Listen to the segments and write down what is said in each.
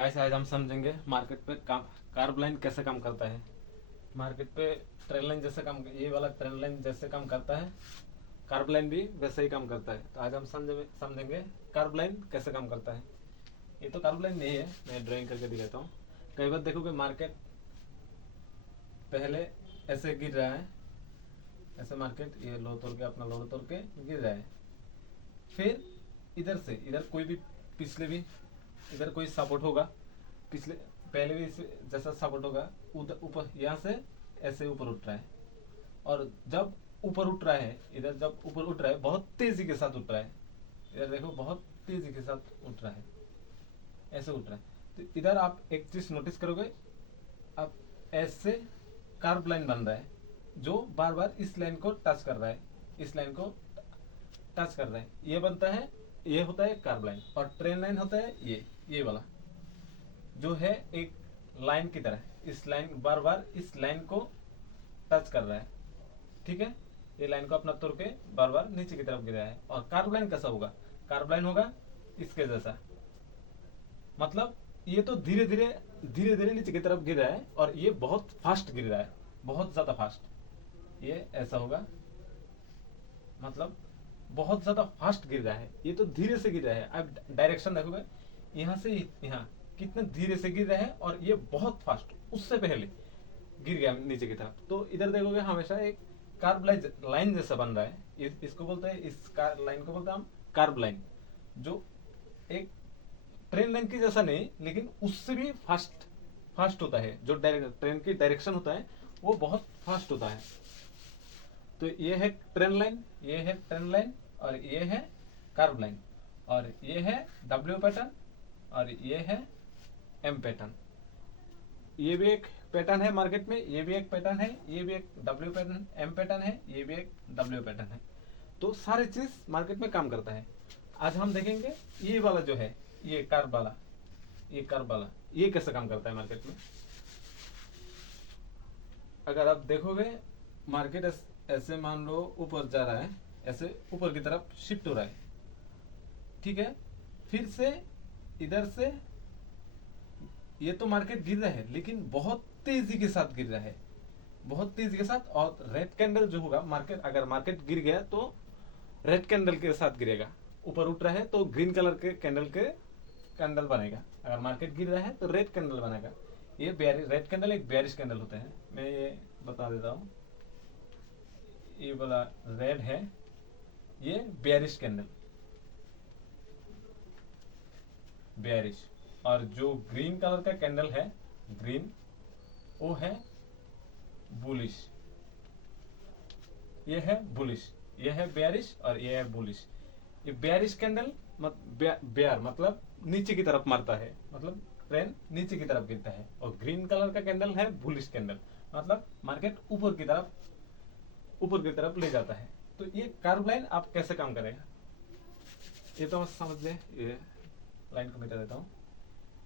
ऐसे आज हम समझेंगे मार्केट पे काम कार्ब लाइन कैसे काम करता है। मार्केट पे ट्रेंड लाइन जैसे काम, ये वाला ट्रेंड लाइन जैसे काम करता है, कार्ब लाइन भी वैसे ही काम करता है। तो आज हम समझेंगे कार्ब लाइन कैसे काम करता है। ये तो कार्ब लाइन नहीं है, मैं ड्राइंग करके दिखाता हूँ। कई बार देखोगे मार्केट पहले ऐसे गिर रहा है, ऐसे मार्केट ये लो तोड़ के अपना लो तोड़ के गिर रहा है। फिर इधर कोई भी पिछले भी इधर कोई सपोर्ट होगा, पिछले पहले भी जैसा सपोर्ट होगा, उधर ऊपर यहाँ से ऐसे ऊपर उठ रहा है। और जब ऊपर उठ रहा है, इधर जब ऊपर उठ रहा है बहुत तेजी के साथ उठ रहा है, इधर देखो बहुत तेजी के साथ उठ रहा है, ऐसे उठ रहा है। तो इधर आप एक चीज नोटिस करोगे, अब ऐसे कार्ब लाइन बन रहा है जो बार बार इस लाइन को टच कर रहा है, इस लाइन को टच कर रहा है। ये बनता है, ये होता है कार्ब लाइन। और ट्रेन लाइन होता है ये वाला जो है एक लाइन की तरह, इस लाइन बार बार इस लाइन को टच कर रहा है। ठीक है, ये लाइन को अपना तोड़ के बार बार नीचे की तरफ गिर रहा है। और कार्ब लाइन कैसा होगा? कार्ब लाइन होगा इसके जैसा, मतलब ये तो धीरे धीरे नीचे की तरफ गिर रहा है और ये बहुत फास्ट गिर रहा है, बहुत ज्यादा फास्ट। ये ऐसा होगा, मतलब बहुत ज्यादा फास्ट गिर रहा है, ये तो धीरे से गिर रहा है। आप डायरेक्शन देखोगे, यहाँ से यहाँ कितने धीरे से गिर रहा है और ये बहुत फास्ट उससे पहले गिर गया नीचे की तरफ। तो इधर देखोगे हमेशा एक कार्ब लाइन जैसा बन रहा है। इसको बोलते हैं, इस लाइन को बोलते हैं हम कार्ब लाइन, जो एक ट्रेन लाइन की जैसा नहीं लेकिन उससे भी फास्ट होता है। जो ट्रेन की डायरेक्शन होता है वो बहुत फास्ट होता है। तो ये है ट्रेन लाइन, ये है ट्रेन लाइन, और ये है कार्ब लाइन, और ये है डब्ल्यू पैटर्न, और ये है एम पैटर्न। ये भी एक पैटर्न है मार्केट में, ये भी एक पैटर्न है, ये भी एक डब्ल्यू पैटर्न एम पैटर्न है, ये भी एक डब्ल्यू पैटर्न है। तो सारी चीज मार्केट में काम करता है। आज हम देखेंगे ये वाला जो है, ये कार्ब वाला, ये कार्ब वाला, ये कैसे काम करता है मार्केट में। अगर आप देखोगे मार्केट ऐसे मान लो ऊपर जा रहा है, ऐसे ऊपर की तरफ शिफ्ट हो रहा है, ठीक है। फिर से इधर से ये तो मार्केट गिर रहा है लेकिन बहुत तेजी के साथ गिर रहा है, बहुत तेजी के साथ। और रेड कैंडल जो होगा, मार्केट अगर मार्केट गिर गया तो रेड कैंडल के साथ गिरेगा। ऊपर उठ रहा है तो ग्रीन कलर के कैंडल बनेगा। अगर मार्केट गिर रहा है तो रेड कैंडल बनेगा। ये रेड कैंडल एक बेयरिश कैंडल होता है। मैं ये बता देता हूँ, ये वाला रेड है, ये बेयरिश कैंडल, बेयरिश। और जो ग्रीन कलर का कैंडल है, ग्रीन, वो है बुलिश। ये है बुलिश, ये है बेयरिश और ये है बुलिश। ये बेयरिश कैंडल बेयर मतलब नीचे की तरफ मारता है, मतलब ट्रेंड नीचे की तरफ गिरता है। और ग्रीन कलर का कैंडल है बुलिश कैंडल, मतलब मार्केट ऊपर की तरफ ले जाता है। तो ये कार्ब लाइन आप कैसे काम करेगा, ये तो समझ ले। ये लाइन को मिटा देता हूँ।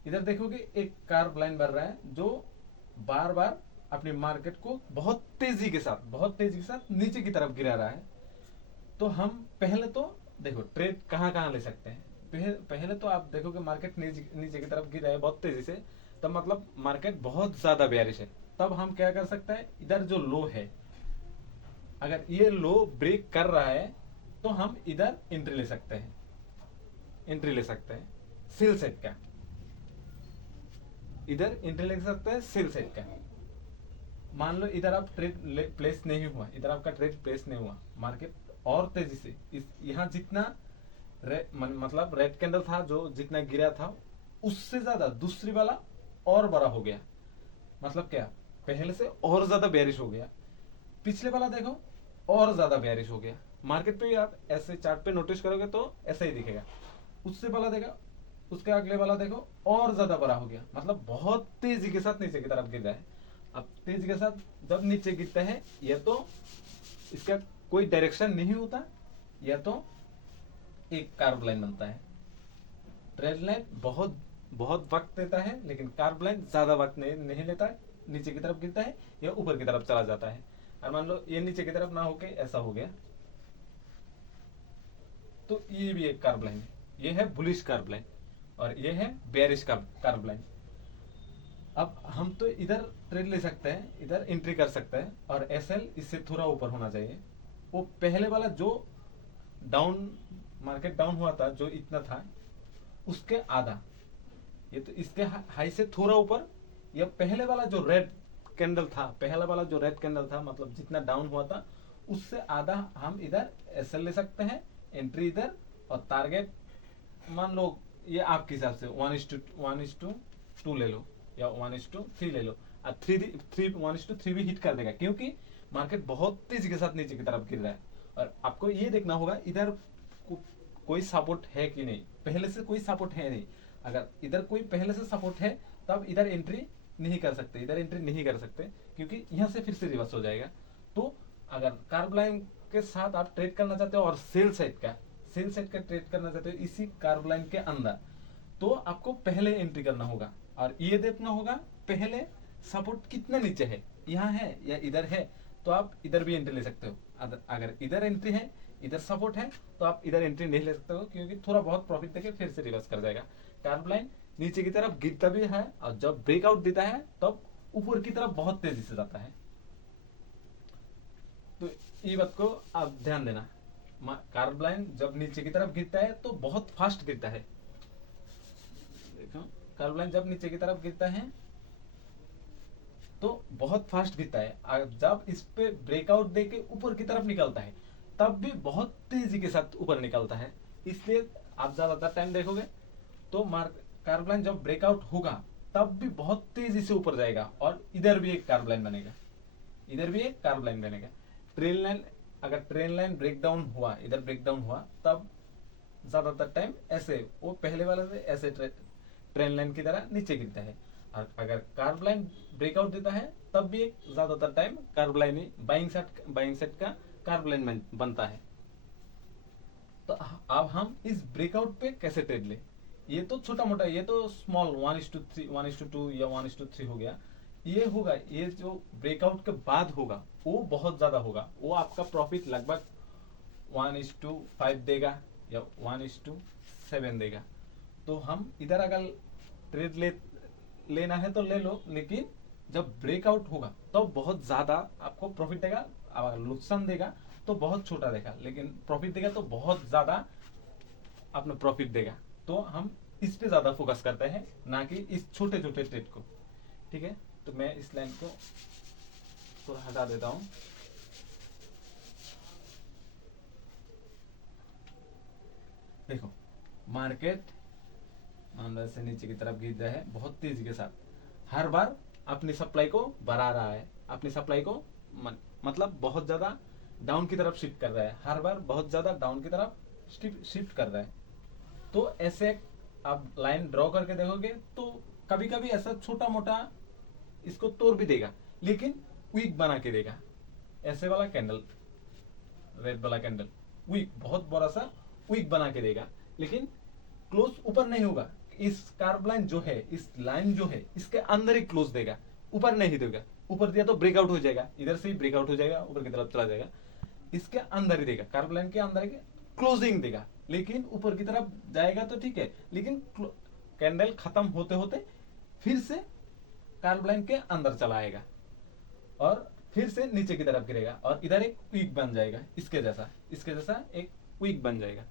इधर देखोगे एक कार्ब लाइन बन रहा है जो बार बार अपने मार्केट को बहुत तेजी के साथ नीचे की तरफ गिरा रहा है। तो हम पहले तो देखो ट्रेड कहाँ ले सकते हैं। पहले तो आप देखोगे मार्केट नीचे की तरफ गिर रहा है बहुत तेजी से, तब मतलब मार्केट बहुत ज्यादा बेयरिश है। तब हम क्या कर सकते हैं, इधर जो लो है, अगर ये लो ब्रेक कर रहा है तो हम इधर एंट्री ले सकते हैं सेल सेट का। इधर एंट्री ले सकते हैं सेल सेट का। मान लो इधर आप ट्रेड प्लेस नहीं हुआ, इधर आपका ट्रेड प्लेस नहीं हुआ, मार्केट और तेजी से यहाँ जितना मतलब रेड कैंडल था जो जितना गिरा था उससे ज्यादा दूसरी वाला और बड़ा हो गया। मतलब क्या, पहले से और ज्यादा बेयरिश हो गया। पिछले वाला देखो और ज्यादा बेयरिश हो गया। मार्केट पे आप ऐसे चार्ट पे नोटिस करोगे तो ऐसा ही दिखेगा। उससे वाला देखा, उसके अगले वाला देखो और ज्यादा बड़ा हो गया, मतलब बहुत तेजी के साथ नीचे की तरफ गिर रहा है। अब तेजी के साथ जब नीचे गिरता है, या तो इसका कोई डायरेक्शन नहीं होता, या तो एक कार्ब लाइन बनता है। ट्रेड लाइन बहुत वक्त लेता है, लेकिन कार्ब लाइन ज्यादा वक्त नहीं लेता है, नीचे की तरफ गिरता है या ऊपर की तरफ चला जाता है। और मान लो ये नीचे की तरफ ना होके ऐसा हो गया, तो ये भी एक कार्ब लाइन है, ये है बुलिश कार्ब लाइन। और ये है बेयरिश कर्व लाइन। अब हम तो इधर ट्रेड ले सकते हैं, इधर एंट्री कर सकते हैं, और एसएल इससे थोड़ा ऊपर होना चाहिए। वो पहले वाला जो डाउन मार्केट डाउन हुआ था जो इतना था उसके आधा, ये तो इसके हाई से थोड़ा ऊपर, या पहले वाला जो रेड कैंडल था, पहला वाला जो रेड कैंडल था मतलब जितना डाउन हुआ था उससे आधा हम इधर एसएल ले सकते हैं, एंट्री इधर, और टारगेट मान लो ये आपके हिसाब से 1:2 ले लो या 1:3 ले लो। और 1:3 भी हिट कर देगा क्योंकि मार्केट बहुत तेजी के साथ नीचे की तरफ गिर रहा है। और आपको ये देखना होगा इधर कोई सपोर्ट है कि नहीं, पहले से कोई सपोर्ट है नहीं। अगर इधर कोई पहले से सपोर्ट है तब इधर एंट्री नहीं कर सकते, इधर एंट्री नहीं कर सकते क्योंकि यहाँ से फिर से रिवर्स हो जाएगा। तो अगर कर्व लाइन के साथ आप ट्रेड करना चाहते हो और सेल साइड का ट्रेड करना चाहते हो इसी कर्व लाइन के अंदर, तो आपको पहले एंट्री करना होगा और ये देखना होगा पहले सपोर्ट कितना नीचे है, यहाँ है या इधर है, तो आप इधर भी एंट्री ले सकते हो। अगर इधर एंट्री है, इधर सपोर्ट है, तो आप इधर एंट्री नहीं ले सकते हो क्योंकि थोड़ा बहुत प्रॉफिट देके फिर से रिवर्स कर जाएगा। कर्व लाइन नीचे की तरफ गिरता भी है और जब ब्रेकआउट देता है तब ऊपर की तरफ बहुत तेजी से जाता है। तो ये बात को आप ध्यान देना, कर्व लाइन जब नीचे की तरफ गिरता है तो बहुत फास्ट गिरता है। देखो कर्व लाइन जब नीचे की तरफ गिरता है तो बहुत फास्ट गिरता है, जब इस पे ब्रेकआउट देके ऊपर की तरफ निकलता है तब भी बहुत तेजी के साथ ऊपर निकलता है। इसलिए आप ज्यादातर टाइम देखोगे तो कर्व लाइन जब ब्रेकआउट होगा तब भी बहुत तेजी से ऊपर जाएगा और इधर भी एक कर्व लाइन बनेगा, इधर भी एक कर्व लाइन बनेगा। ट्रेन लाइन, अगर ट्रेन लाइन ब्रेकडाउन हुआ, इधर ब्रेकडाउन हुआ, तब ज्यादातर टाइम ऐसे वो पहले वाले से ऐसे ट्रेन लाइन की तरह नीचे गिरता है। और अगर कर्व लाइन ब्रेकआउट देता है तब भी एक ज्यादातर टाइम कर्व लाइन ही बाइंग सेट का कर्व लाइन बनता है। तो अब हम इस ब्रेकआउट पे कैसे ट्रेड ले, ये तो छोटा मोटा, ये तो स्मॉल 1:2 या 1:3 हो गया। ये होगा, ये जो ब्रेकआउट के बाद होगा वो बहुत ज्यादा होगा, वो आपका प्रॉफिट लगभग 1:5 देगा या 1:7 देगा। तो हम इधर अगर ट्रेड लेना है तो ले लो, लेकिन जब ब्रेकआउट होगा तो बहुत ज्यादा आपको प्रॉफिट देगा। अगर नुकसान देगा तो बहुत छोटा देगा, लेकिन प्रॉफिट देगा तो बहुत ज्यादा अपना प्रॉफिट देगा। तो हम इस पे ज्यादा फोकस करते हैं ना कि इस छोटे छोटे ट्रेड को। ठीक है, तो मैं इस लाइन को थोड़ा हटा देता हूं। देखो मार्केट मान लो ऐसे नीचे की तरफ गिर रहा है बहुत तेजी के साथ, हर बार अपनी सप्लाई को बढ़ा रहा है, अपनी सप्लाई को मतलब बहुत ज्यादा डाउन की तरफ शिफ्ट कर रहा है, हर बार बहुत ज्यादा डाउन की तरफ शिफ्ट कर रहा है। तो ऐसे आप लाइन ड्रॉ करके देखोगे तो कभी कभी ऐसा छोटा मोटा इसको तोड़ भी देगा, लेकिन वीक बना के देगा। ऐसे वाला कैंडल, रेड वाला कैंडल वीक, बहुत बड़ा सा वीक बना के देगा, लेकिन क्लोज ऊपर नहीं होगा। इस कर्व लाइन जो है, इस लाइन जो है इसके अंदर ही क्लोज देगा, ऊपर नहीं देगा। ऊपर दिया तो ब्रेकआउट हो जाएगा, इधर से ही ब्रेकआउट हो जाएगा, ऊपर की तरफ चला जाएगा। इसके अंदर ही देगा, कर्व लाइन के अंदर क्लोजिंग देगा, लेकिन ऊपर की तरफ जाएगा तो ठीक है, लेकिन कैंडल खत्म होते होते फिर से कर्व लाइन के अंदर चला आएगा और फिर से नीचे की तरफ गिरेगा और इधर एक वीक बन जाएगा, इसके जैसा एक वीक बन जाएगा।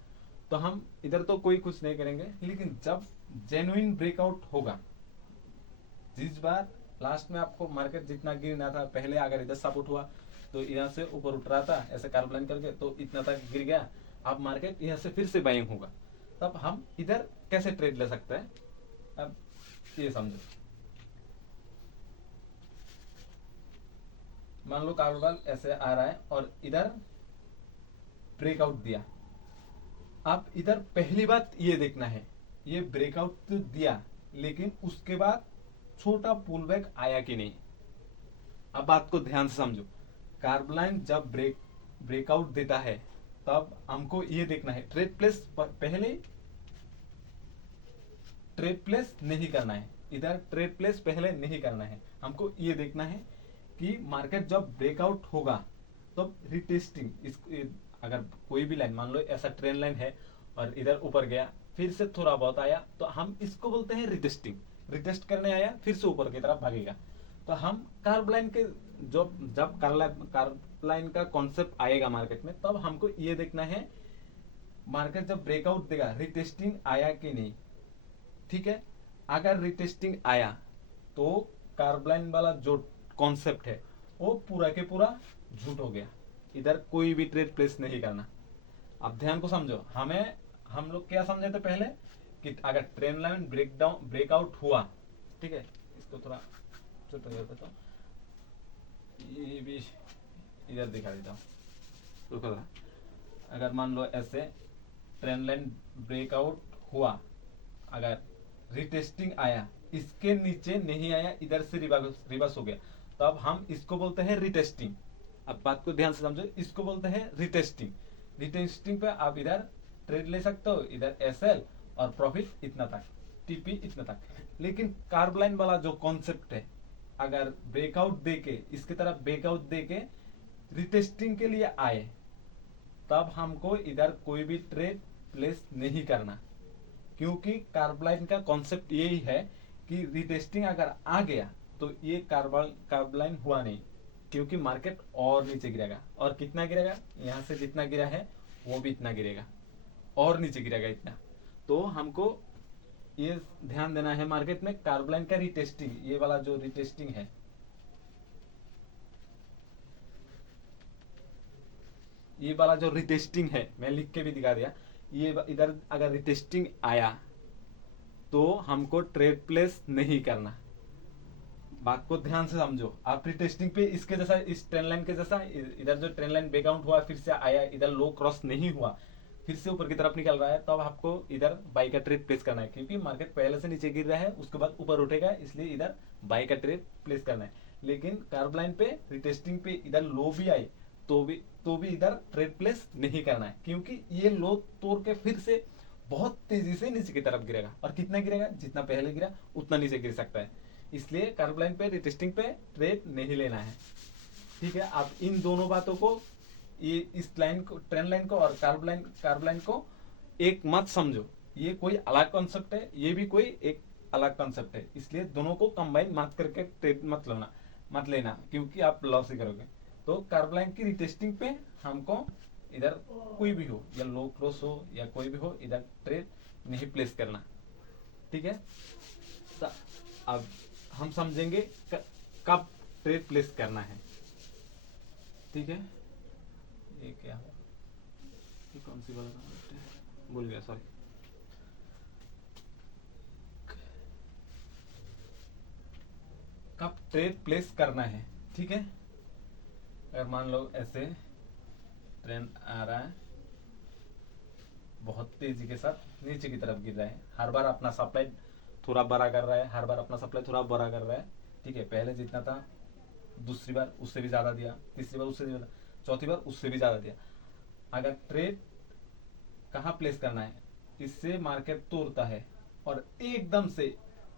तो हम इधर तो कोई कुछ नहीं करेंगे, लेकिन जब जेन्युइन ब्रेकआउट होगा, जिस बार लास्ट में आपको मार्केट जितना गिरना था पहले, अगर इधर सपोर्ट हुआ तो यहाँ से ऊपर उठ रहा था ऐसे कर्व लाइन करके, तो इतना तक गिर गया, अब मार्केट यहाँ से फिर से बाइंग होगा, तब हम इधर कैसे ट्रेड ले सकते हैं, अब ये समझो। मान लो कारोबार ऐसे आ रहा है और इधर ब्रेकआउट दिया। आप इधर पहली बात ये देखना है, ये ब्रेकआउट तो दिया लेकिन उसके बाद छोटा पुल बैक आया कि नहीं। अब बात को ध्यान से समझो, कर्व लाइन जब ब्रेकआउट देता है तब हमको ये देखना है, ट्रेड प्लेस पहले ट्रेड प्लेस नहीं करना है, इधर ट्रेड प्लेस पहले नहीं करना है। हमको ये देखना है कि मार्केट जब ब्रेकआउट होगा तो रिटेस्टिंग, अगर कोई भी लाइन मान लो ऐसा ट्रेंड लाइन है और इधर ऊपर गया, फिर से थोड़ा बहुत आया तो हम इसको बोलते हैं रिटेस्टिंग। रिटेस्ट करने आया फिर से ऊपर की तरफ भागेगा। तो हम कर्व लाइन के जो जब कर्व लाइन का कॉन्सेप्ट आएगा मार्केट में, तब हमको ये देखना है मार्केट जब ब्रेकआउट देगा रिटेस्टिंग आया कि नहीं। ठीक है, अगर रिटेस्टिंग आया तो कर्व लाइन वाला जो कॉन्सेप्ट है वो पूरा के पूरा झूठ हो गया, इधर कोई भी ट्रेड प्लेस नहीं करना। अब ध्यान को समझो, हम लोग क्या समझे थे पहले कि अगर ट्रेंड लाइन ब्रेकआउट हुआ, ठीक है, इसको थोड़ा छोटा कर देता हूं, ये भी इधर दिखा देता हूँ, रुको जरा। अगर मान लो ऐसे ट्रेंड लाइन ब्रेकआउट हुआ, अगर रिटेस्टिंग आया, इसके नीचे नहीं आया, इधर से रिवर्स हो गया, तो अब हम इसको बोलते हैं रिटेस्टिंग। अब बात को ध्यान से समझो, इसको बोलते हैं रिटेस्टिंग। रिटेस्टिंग पे आप इधर ट्रेड ले सकते हो, इधर एसएल और प्रॉफिट इतना तक, टीपी इतना तक। लेकिन कर्व लाइन वाला जो कॉन्सेप्ट है, अगर ब्रेकआउट देके इसकी तरफ ब्रेकआउट देके रिटेस्टिंग के लिए आए, तब हमको इधर कोई भी ट्रेड प्लेस नहीं करना, क्योंकि कर्व लाइन का कॉन्सेप्ट यही है कि रिटेस्टिंग अगर आ गया तो ये कर्व लाइन हुआ नहीं, क्योंकि मार्केट और नीचे गिरेगा। और कितना गिरेगा, यहां से जितना गिरा है वो भी इतना गिरेगा, और नीचे गिरेगा इतना। तो हमको ये ध्यान देना है मार्केट में कर्व लाइन का रिटेस्टिंग, ये वाला जो रिटेस्टिंग है, ये वाला जो रिटेस्टिंग है, मैं लिख के भी दिखा दिया, ये इधर अगर रिटेस्टिंग आया तो हमको ट्रेड प्लेस नहीं करना। बात को ध्यान से समझो, आप रिटेस्टिंग पे इसके जैसा, इस ट्रेंड लाइन के जैसा, इधर जो ट्रेंड लाइन ब्रेकआउट हुआ फिर से आया, इधर लो क्रॉस नहीं हुआ, फिर से ऊपर की तरफ निकल रहा है, तब आपको इधर बाई का ट्रेड प्लेस करना है, क्योंकि मार्केट पहले से नीचे गिर रहा है, उसके बाद ऊपर उठेगा, इसलिए इधर बाई का ट्रेड प्लेस करना है। लेकिन कर्व लाइन पे रिटेस्टिंग पे इधर लो भी आए तो भी इधर ट्रेड प्लेस नहीं करना है, क्योंकि ये लो तोड़ के फिर से बहुत तेजी से नीचे की तरफ गिरेगा, और कितना गिरेगा, जितना पहले गिरा उतना नीचे गिर सकता है। इसलिए कर्व लाइन पे रिटेस्टिंग पे ट्रेड नहीं लेना है। ठीक है, आप इन दोनों बातों को, ये इस लाइन को, ट्रेंड लाइन को और कर्व लाइन को एक मत समझो, ये कोई अलग कॉन्सेप्ट है, ये भी कोई एक अलग कॉन्सेप्ट है। इसलिए दोनों को कंबाइन मत करके ट्रेड मत लेना, क्योंकि आप लॉस ही करोगे। तो कर्व लाइन की रिटेस्टिंग पे हमको इधर कोई भी हो, या लो क्रॉस हो या कोई भी हो, इधर ट्रेड नहीं प्लेस करना। ठीक है, तो अब हम समझेंगे कब ट्रेड प्लेस करना है। ठीक है, ये क्या है, ये कौन सी वाला भूल गया, सॉरी। कब ट्रेड प्लेस करना है। ठीक है, अगर मान लो ऐसे ट्रेंड आ रहा है, बहुत तेजी के साथ नीचे की तरफ गिर रहा है, हर बार अपना सप्लाई थोड़ा बड़ा कर रहा है, हर बार अपना सप्लाई थोड़ा बड़ा कर रहा है। ठीक है, पहले जितना था, दूसरी बार उससे भी ज्यादा दिया, तीसरी बार उससे भी ज्यादा, चौथी बार उससे भी ज्यादा दिया। अगर ट्रेड कहाँ प्लेस करना है, इससे मार्केट तोड़ता है और एकदम से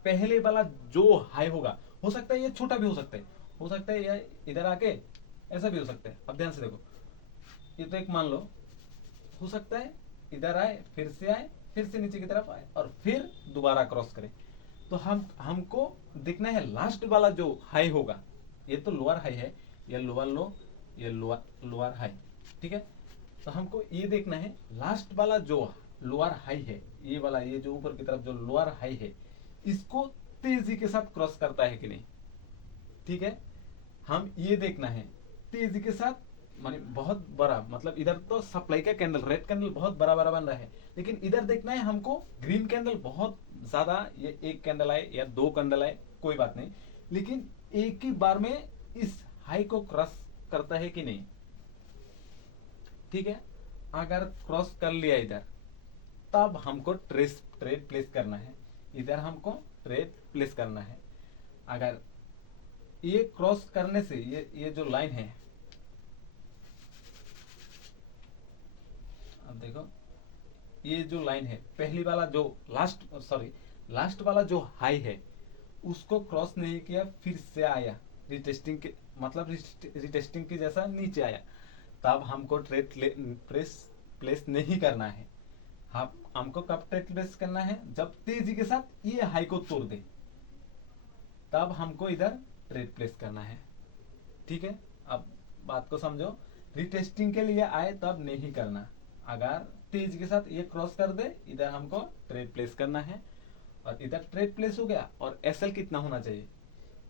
पहले वाला जो हाई होगा, हो सकता है ये छोटा भी हो सकता है या इधर आके ऐसा भी हो सकता है। अब ध्यान से देखो, ये तो एक मान लो, हो सकता है इधर आए, फिर से नीचे की तरफ आए और फिर दोबारा क्रॉस करे। तो हमको देखना है लास्ट वाला जो हाई होगा, ये तो लोअर हाई है, ये लोअर लो, ये लोअर हाई। ठीक है, तो हमको ये देखना है लास्ट वाला जो लोअर हाई है, ये वाला, ये जो ऊपर की तरफ जो लोअर हाई है, इसको तेजी के साथ क्रॉस करता है कि नहीं। ठीक है, हम ये देखना है तेजी के साथ, माने बहुत बड़ा, मतलब इधर तो सप्लाई का कैंडल, रेड कैंडल बहुत बड़ा बड़ा बन रहा है, लेकिन इधर देखना है हमको ग्रीन कैंडल बहुत ज्यादा, ये एक कैंडल आए या दो कैंडल आए कोई बात नहीं, लेकिन एक ही बार में इस हाई को क्रॉस करता है कि नहीं। ठीक है, अगर क्रॉस कर लिया इधर, तब हमको ट्रेड प्लेस करना है, इधर हमको ट्रेड प्लेस करना है। अगर ये क्रॉस करने से ये जो लाइन है, अब देखो, ये जो लाइन है पहली वाला जो लास्ट वाला जो हाई है, उसको क्रॉस नहीं किया, फिर से आया रिटेस्टिंग के, मतलब रिटेस्टिंग के जैसा नीचे आया, तब हमको ट्रेड प्लेस नहीं करना है। हमको कब ट्रेड प्लेस करना है, जब तेजी के साथ ये हाई को तोड़ दे तब हमको इधर ट्रेड प्लेस करना है। ठीक है, अब बात को समझो। रिटेस्टिंग के लिए आए तब नहीं करना, अगर तेजी के साथ ये क्रॉस कर दे इधर हमको ट्रेड प्लेस करना है। और इधर ट्रेड प्लेस हो गया और एसएल कितना होना चाहिए,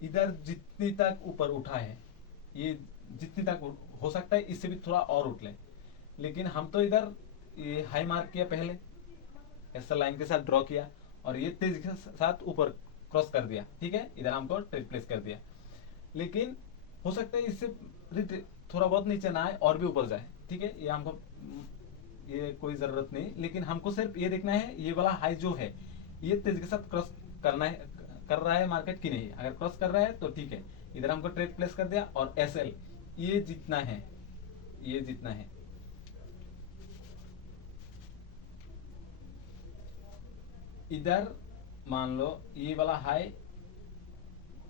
इधर जितनी तक ऊपर उठा है, ये जितनी तक हो सकता है इससे भी थोड़ा और उठ ले, लेकिन हम तो इधर ये हाई मार्क किया, पहले एसएल लाइन के साथ ड्रॉ किया और ये तेजी के साथ ऊपर क्रॉस कर दिया। ठीक है, इधर हमको ट्रेड प्लेस कर दिया, लेकिन हो सकता है इससे थोड़ा बहुत नीचे ना आए और भी ऊपर जाए। ठीक है, ये हमको ये कोई जरूरत नहीं, लेकिन हमको सिर्फ ये देखना है ये वाला हाई जो है ये तेजी के साथ क्रॉस करना है, कर रहा है मार्केट की नहीं। अगर क्रॉस कर रहा है तो ठीक है, इधर हमको ट्रेड प्लेस कर दिया। और एसएल ये जितना है, ये जितना है, इधर मान लो ये वाला हाई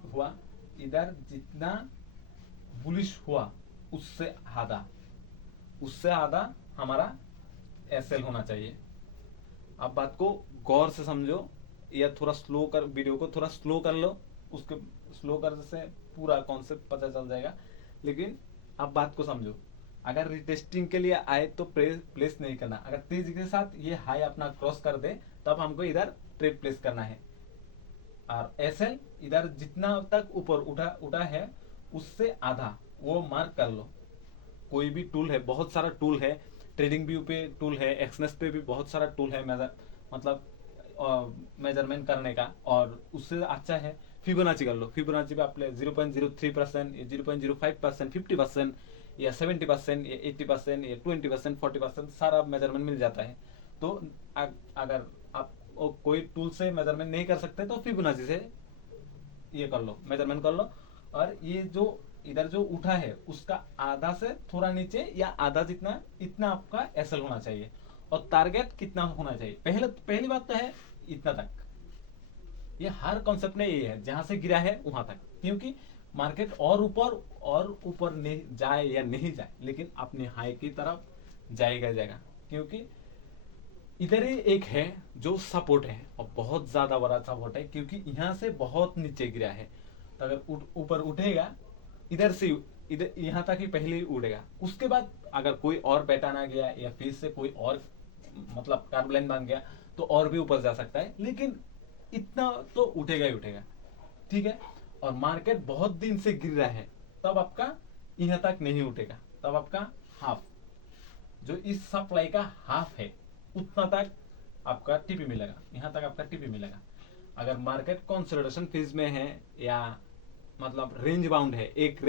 हुआ, इधर जितना बुलिश हुआ उससे आधा हमारा एसएल होना चाहिए। अब बात को गौर से समझो, या थोड़ा स्लो कर, वीडियो को थोड़ा स्लो कर लो, उसके स्लो कर से पूरा कॉन्सेप्ट पता चल जाएगा। लेकिन अब बात को समझो, अगर रिटेस्टिंग के लिए आए तो प्लेस नहीं करना, अगर तेजी के साथ ये हाई अपना क्रॉस कर दे तब हमको इधर ट्रेड प्लेस करना है। और एसएल इधर जितना तक ऊपर उठा है उससे आधा वो मार्क कर लो। कोई भी टूल है, बहुत सारा टूल है, ट्रेडिंग व्यू पे टूल है, एक्सनेस पे भी बहुत सारा टूल है मेजरमेंट करने का, और उससे अच्छा है फिबोनाची कर लो। फिबोनाची पे आपले 0.03%, 0.05%, 50% या 70% या 80% या 20%, 40% सारा मेजरमेंट मिल जाता है। तो अगर आप कोई टूल से मेजरमेंट नहीं कर सकते तो फिबोनाची से ये कर लो, मेजरमेंट कर लो। और ये जो इधर जो उठा है उसका आधा से थोड़ा नीचे या आधा जितना, इतना आपका एसएल होना चाहिए। और टारगेट कितना होना चाहिए, पहली बात तो है इतना तक। ये हर कॉन्सेप्ट में ये है, जहां से गिरा है वहां तक, क्योंकि मार्केट और ऊपर नहीं जाए या नहीं जाए, लेकिन अपने हाई की तरफ जाएगा, क्योंकि इधर ही एक है जो सपोर्ट है और बहुत ज्यादा बड़ा सपोर्ट है, क्योंकि यहाँ से बहुत नीचे गिरा है। तो अगर ऊपर उठेगा इधर से, इधर यहाँ तक ही पहले ही उड़ेगा, उसके बाद अगर कोई और पैटर्न आ गया या फिर से कोई और मतलब कर्व लाइन बन गया तो और भी ऊपर जा सकता है, लेकिन इतना तो उठेगा ही उठेगा। ठीक है, और मार्केट बहुत दिन से गिर रहा है तब आपका यहाँ तक नहीं उठेगा, तब आपका हाफ, जो इस सप्लाई का हाफ है उतना तक आपका टीपी मिलेगा, यहाँ तक आपका टीपी मिलेगा। अगर मार्केट कंसोलिडेशन फेज में है या मतलब रेंज बाउंड है, एक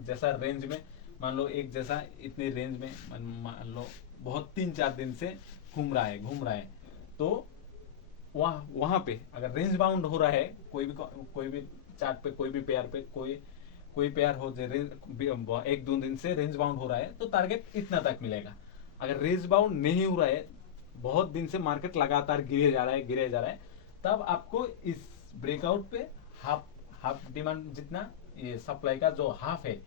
जैसा रेंज में, मान लो एक जैसा इतनी रेंज में मान लो बहुत 3-4 दिन से घूम रहा है, तो वहां पे अगर रेंज बाउंड हो रहा है, कोई भी चार्ट पे, कोई भी पेयर पे, कोई पेयर हो जो 1-2 दिन से रेंज बाउंड हो रहा है तो टारगेट इतना तक मिलेगा। अगर रेंज बाउंड नहीं हो रहा है, बहुत दिन से मार्केट लगातार गिरे जा रहा है, तब आपको इस ब्रेकआउट पे हाफ डिमांड जितना, ये सप्लाई का जो हाफ है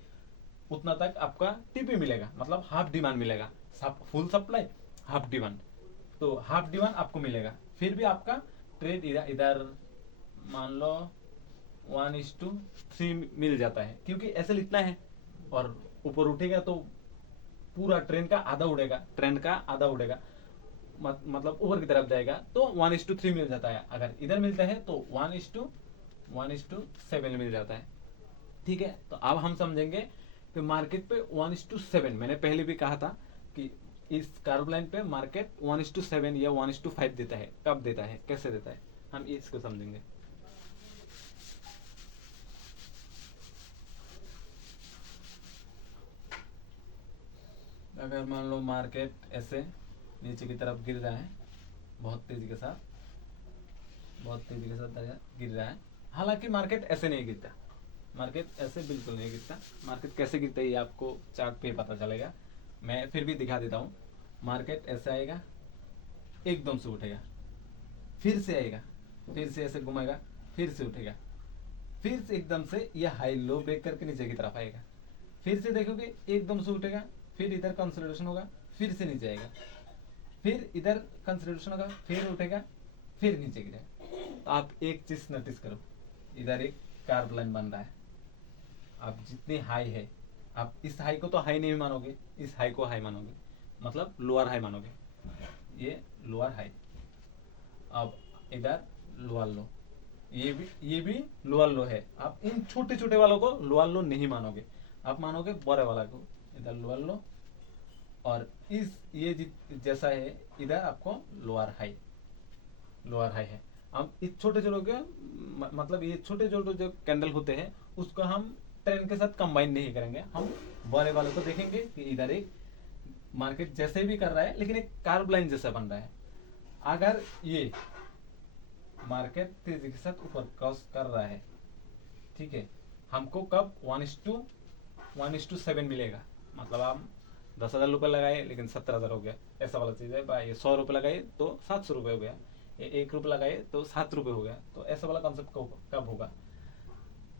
उतना तक आपका टीपी मिलेगा, मतलब हाफ डिमांड मिलेगा। फुल सप्लाई हाफ डिमांड, तो हाफ डिमांड आपको मिलेगा। फिर भी आपका ट्रेड इधर मान लो 1:3 मिल जाता है, क्योंकि एसएल इतना है और ऊपर उठेगा तो पूरा ट्रेंड का आधा उड़ेगा, मतलब ऊपर की तरफ जाएगा, तो 1:3 मिल जाता है। अगर इधर मिलता है तो 1:7 मिल जाता है। ठीक है, तो अब हम समझेंगे कि मार्केट पे 1:7, मैंने पहले भी कहा था कि इस कर्व लाइन पे मार्केट 1:7 या 1:5 देता है, कब देता है, कैसे देता है, हम इसको समझेंगे। अगर मान लो मार्केट ऐसे नीचे की तरफ गिर रहा है, बहुत तेजी के साथ गिर रहा है, हालांकि मार्केट ऐसे नहीं गिरता, मार्केट ऐसे बिल्कुल नहीं गिरता। मार्केट कैसे गिरता है ये आपको चार्ट पे पता चलेगा, मैं फिर भी दिखा देता हूँ। मार्केट ऐसे आएगा, एकदम से उठेगा, फिर से आएगा, फिर से ऐसे घुमाएगा, फिर से उठेगा, फिर से एकदम से यह हाई लो ब्रेक करके नीचे की तरफ आएगा, फिर से देखोगे एकदम से उठेगा, फिर इधर कंसोलिडेशन होगा, फिर से नीचे आएगा, फिर इधर कंसोलिडेशन होगा, फिर उठेगा, फिर नीचे गिरेगा। तो आप एक चीज नोटिस करो, इधर एक कार्ब लाइन बन रहा है। आप जितनी हाई है, आप इस हाई को तो हाई नहीं मानोगे, इस हाई को हाई मानोगे, मतलब लोअर हाई मानोगे, ये लोअर हाई। अब इधर लोअर लो, ये भी लोअर लो है। आप इन छोटे छोटे वालों को लोअर लो नहीं मानोगे, आप मानोगे बड़े वाला को। इधर लोअर लो, और इस ये जैसा है इधर आपको लोअर हाई, लोअर हाई है। हम इस छोटे छोटे के मतलब ये छोटे छोटे जो कैंडल होते हैं उसको हम ट्रेंड के साथ कंबाइन नहीं करेंगे, हम बड़े वाले को देखेंगे कि इधर एक मार्केट जैसे भी कर रहा है लेकिन एक कार्ब लाइन जैसा बन रहा है। अगर ये मार्केट तेजी के साथ ऊपर क्रॉस कर रहा है, ठीक है, हमको कब 1:7 मिलेगा, मतलब हम 10,000 रुपये लगाए लेकिन 17,000 हो गया, ऐसा वाला चीज है भाई। 100 रुपये लगाए तो 700 रुपये हो गया, 1 रुपये लगाए तो 7 रुपये हो गया। तो ऐसा वाला कॉन्सेप्ट कब होगा,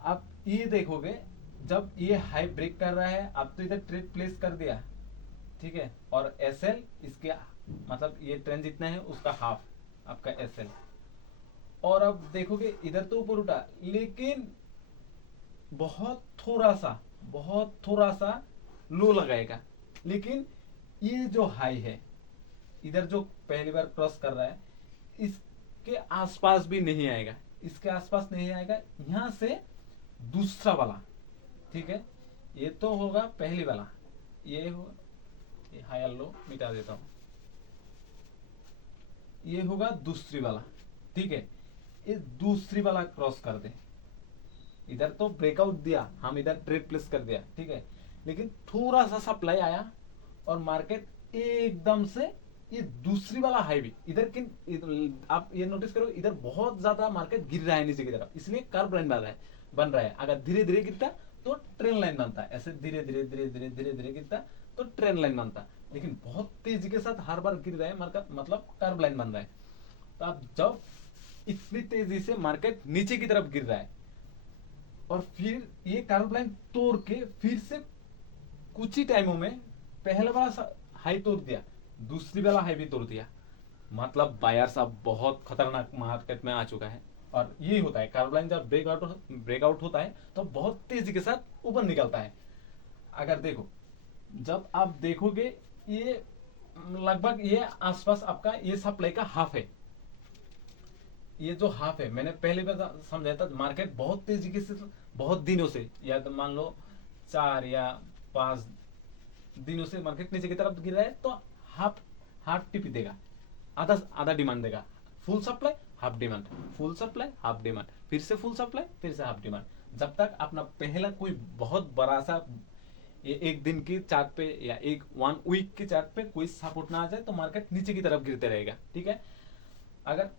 आप ये देखोगे जब ये हाई ब्रेक कर रहा है, आप तो इधर ट्रेड प्लेस कर दिया, ठीक है, और एसएल इसके मतलब ये ट्रेंड जितना है उसका हाफ आपका एसएल। और अब देखोगे इधर तो ऊपर उठा, लेकिन बहुत थोड़ा सा लो लगाएगा, लेकिन ये जो हाई है इधर जो पहली बार क्रॉस कर रहा है इसके आसपास भी नहीं आएगा, इसके आसपास नहीं आएगा। यहां से दूसरा वाला, ठीक है, ये तो होगा पहली वाला, ये होगा, ये हाई लो मिटा देता हूं, ये होगा दूसरी वाला, ठीक है। ये दूसरी वाला क्रॉस कर दे, इधर तो ब्रेकआउट दिया, हम इधर ट्रेड प्लेस कर दिया, ठीक है, लेकिन थोड़ा सा सप्लाई आया और मार्केट एकदम से ये दूसरी वाला हाई भी इधर आप ये नोटिस करो, इधर बहुत ज्यादा मार्केट गिर रहा है नीचे की तरफ, इसलिए कर्व लाइन बन रहा है। अगर धीरे धीरे गिरता तो ट्रेंड लाइन बनता है, ऐसे धीरे धीरे गिरता तो ट्रेंड लाइन बनता, लेकिन बहुत तेजी के साथ हर बार गिर रहा है मार्केट, मतलब कर्व लाइन बन रहा है। तो आप जब इतनी तेजी से मार्केट नीचे की तरफ गिर रहा है और फिर ये कर्व लाइन तोड़ के फिर से कुछ ही टाइमों में पहला वाला हाई तोड़ दिया, दूसरी वाला हाई भी तोड़ दिया, मतलब बायर्स अब बहुत खतरनाक मार्केट में आ चुका है। और ये होता है कर्व लाइन जब ब्रेकआउट होता है तो बहुत तेजी के साथ ऊपर निकलता है। अगर देखो, जब आप देखोगे ये लगभग ये आसपास आपका ये सप्लाई का हाफ है, ये जो हाफ है मैंने पहले बार समझाया था, मार्केट बहुत तेजी के से बहुत दिनों से, या तो मान लो 4 या 5 दिनों से मार्केट नीचे की तरफ गिर रहा है, तो हाफ टिप देगा, आधा डिमांड देगा, full supply half demand, full supply half demand, फिर से फुल सप्लाई, फिर से हाफ डिमांड। जब तक अपना पहला कोई बहुत बड़ा सा एक दिन की चार्ट पे या एक 1 वीक की चार्ट पे कोई सपोर्ट ना आ जाए तो मार्केट नीचे की तरफ गिरते रहेगा, ठीक है। अगर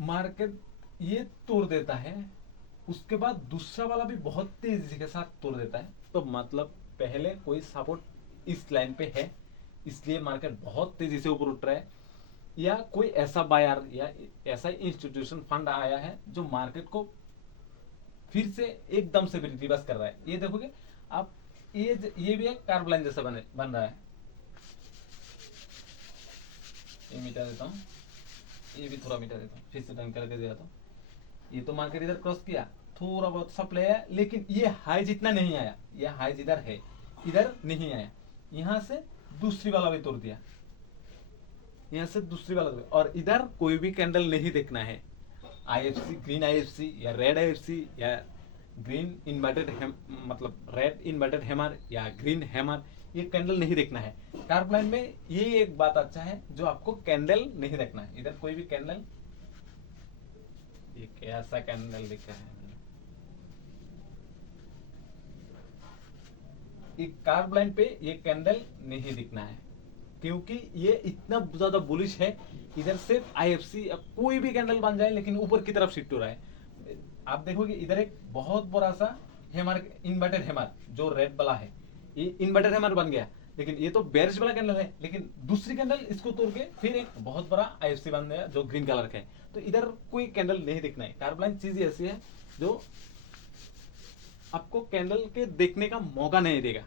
मार्केट ये तोड़ देता है उसके बाद दूसरा वाला भी बहुत तेजी के साथ तोड़ देता है, तो मतलब पहले कोई सपोर्ट इस लाइन पे है, इसलिए मार्केट बहुत तेजी से ऊपर उठ रहा है, या कोई ऐसा बायर या ऐसा इंस्टीट्यूशन फंड आया है जो मार्केट को फिर से एकदम से रिवर्स कर रहा है। ये देखोगे आप, ये भी एक कर्व लाइन जैसा बन रहा है। ये मिटा देता हूँ, ये भी थोड़ा मिटा देता हूँ, फिर से टाइम करके दे देता हूँ। ये तो मार्केट इधर क्रॉस किया, थोड़ा बहुत सप्लाई आया, लेकिन ये हाई जितना नहीं आया, ये हाई जिधर है इधर नहीं आया, यहां से दूसरी वाला भी तोड़ दिया, यहां से दूसरी वाला तोड़, और इधर कोई भी कैंडल नहीं देखना है, आईएफसी, ग्रीन आईएफसी या रेड आईएफसी या ग्रीन इन्वर्टेड मतलब रेड इन्वर्टेड हैमर या ग्रीन हैमर, ये कैंडल नहीं देखना है। कार्ब लाइन में ये एक बात अच्छा है जो आपको कैंडल नहीं देखना है, इधर कोई भी कैंडल, ये कैसा कैंडल दिख रहा है, एक कार्ब लाइन पे ये कैंडल नहीं दिखना है, क्योंकि ये इतना ज्यादा बुलिश है। इधर सिर्फ आईएफसी कोई भी कैंडल बन जाए लेकिन ऊपर की तरफ शिफ्ट हो रहा है। आप देखोगे इधर एक बहुत बड़ा सा हैमर, इन्वर्टेड हैमर जो रेड वाला है, ये इन्वर्टेड हैमर बन गया, लेकिन ये तो बेरिश वाला कैंडल है, लेकिन दूसरी कैंडल इसको तोड़ के फिर एक बहुत बड़ा आईएफसी बन गया जो ग्रीन कलर का है। तो इधर कोई कैंडल नहीं दिखना है। कार्ब लाइन चीज ऐसी है जो आपको कैंडल के देखने का मौका नहीं देगा,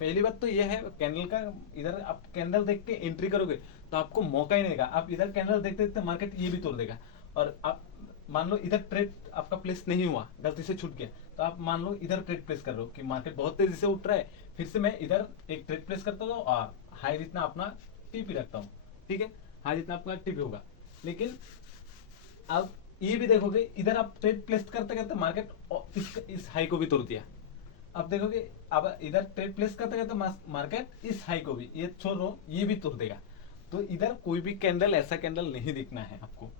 पहली बात तो ये है कैंडल का, इधर आप कैंडल देख के एंट्री करोगे तो आपको मौका ही नहीं देगा। आप इधर कैंडल देखते देखते मार्केट ये भी तोड़ देगा, और आप मान लो इधर ट्रेड आपका प्लेस नहीं हुआ, गलती से छूट गया, तो आप मान लो इधर ट्रेड प्लेस कर रहे हो कि मार्केट बहुत तेजी से उठ रहा है, फिर से मैं इधर एक ट्रेड प्लेस करता हूँ और हाई जितना अपना टीपी रखता हूँ, ठीक है, हाई जितना आपका टीपी होगा। लेकिन अब ये भी देखोगे इधर आप ट्रेड प्लेस करते करते मार्केट इस हाई को भी तोड़ दिया। अब देखोगे अब इधर ट्रेड प्लेस करते करते मार्केट इस हाई को भी, ये छोड़ो, ये भी तोड़ देगा। तो इधर कोई भी कैंडल, ऐसा कैंडल नहीं दिखना है आपको।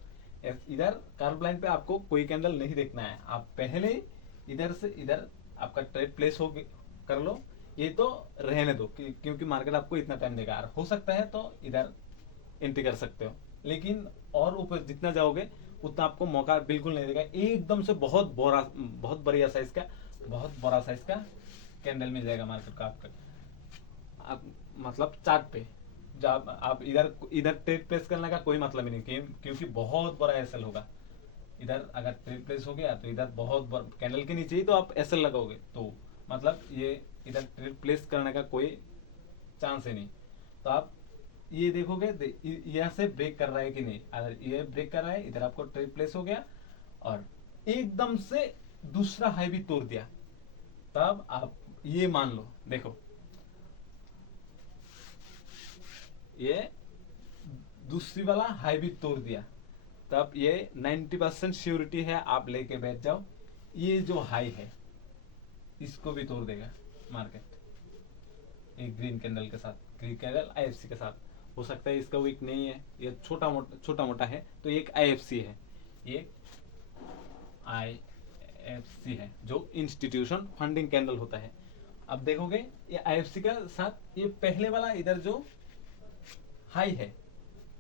इधर कर्व लाइन पे आपको कोई कैंडल नहीं देखना है। आप पहले इधर से इधर आपका ट्रेड प्लेस हो कर लो, ये तो रहने दो क्योंकि मार्केट आपको इतना टाइम देगा। और हो सकता है तो इधर एंट्री कर सकते हो, लेकिन और ऊपर जितना जाओगे उतना आपको मौका बिल्कुल नहीं देगा। एकदम से बहुत बढ़िया साइज का, बहुत बड़ा साइज का कैंडल मिल जाएगा मार्केट का आपका। आप मतलब चार्ट पे जब आप इधर इधर ट्रेड प्लेस करने का कोई मतलब ही नहीं, क्योंकि बहुत बड़ा एसएल होगा। इधर अगर ट्रेड प्लेस हो गया तो इधर बहुत कैंडल के नीचे ही तो आप एसएल लगाओगे, तो मतलब ये इधर ट्रेड प्लेस करने का कोई चांस ही नहीं। तो आप ये देखोगे यहाँ से ब्रेक कर रहा है कि नहीं। अगर ये ब्रेक कर रहा है, इधर आपको ट्रेड प्लेस हो गया और एकदम से दूसरा हाई भी तोड़ दिया, तब आप ये मान लो, देखो ये दूसरी वाला हाई भी तोड़ दिया, तब ये 90% श्योरिटी है, आप लेके बैठ जाओ, ये जो हाई है इसको भी तोड़ देगा मार्केट। एक ग्रीन कैंडल के साथ, ग्रीन कैंडल आईएफसी के साथ। हो सकता है इसका वीक नहीं है, ये छोटा मोटा है, तो एक आईएफसी है, ये आईएफसी है जो इंस्टीट्यूशन फंडिंग कैंडल होता है। अब देखोगे ये आईएफसी का साथ ये पहले वाला इधर जो हाई है,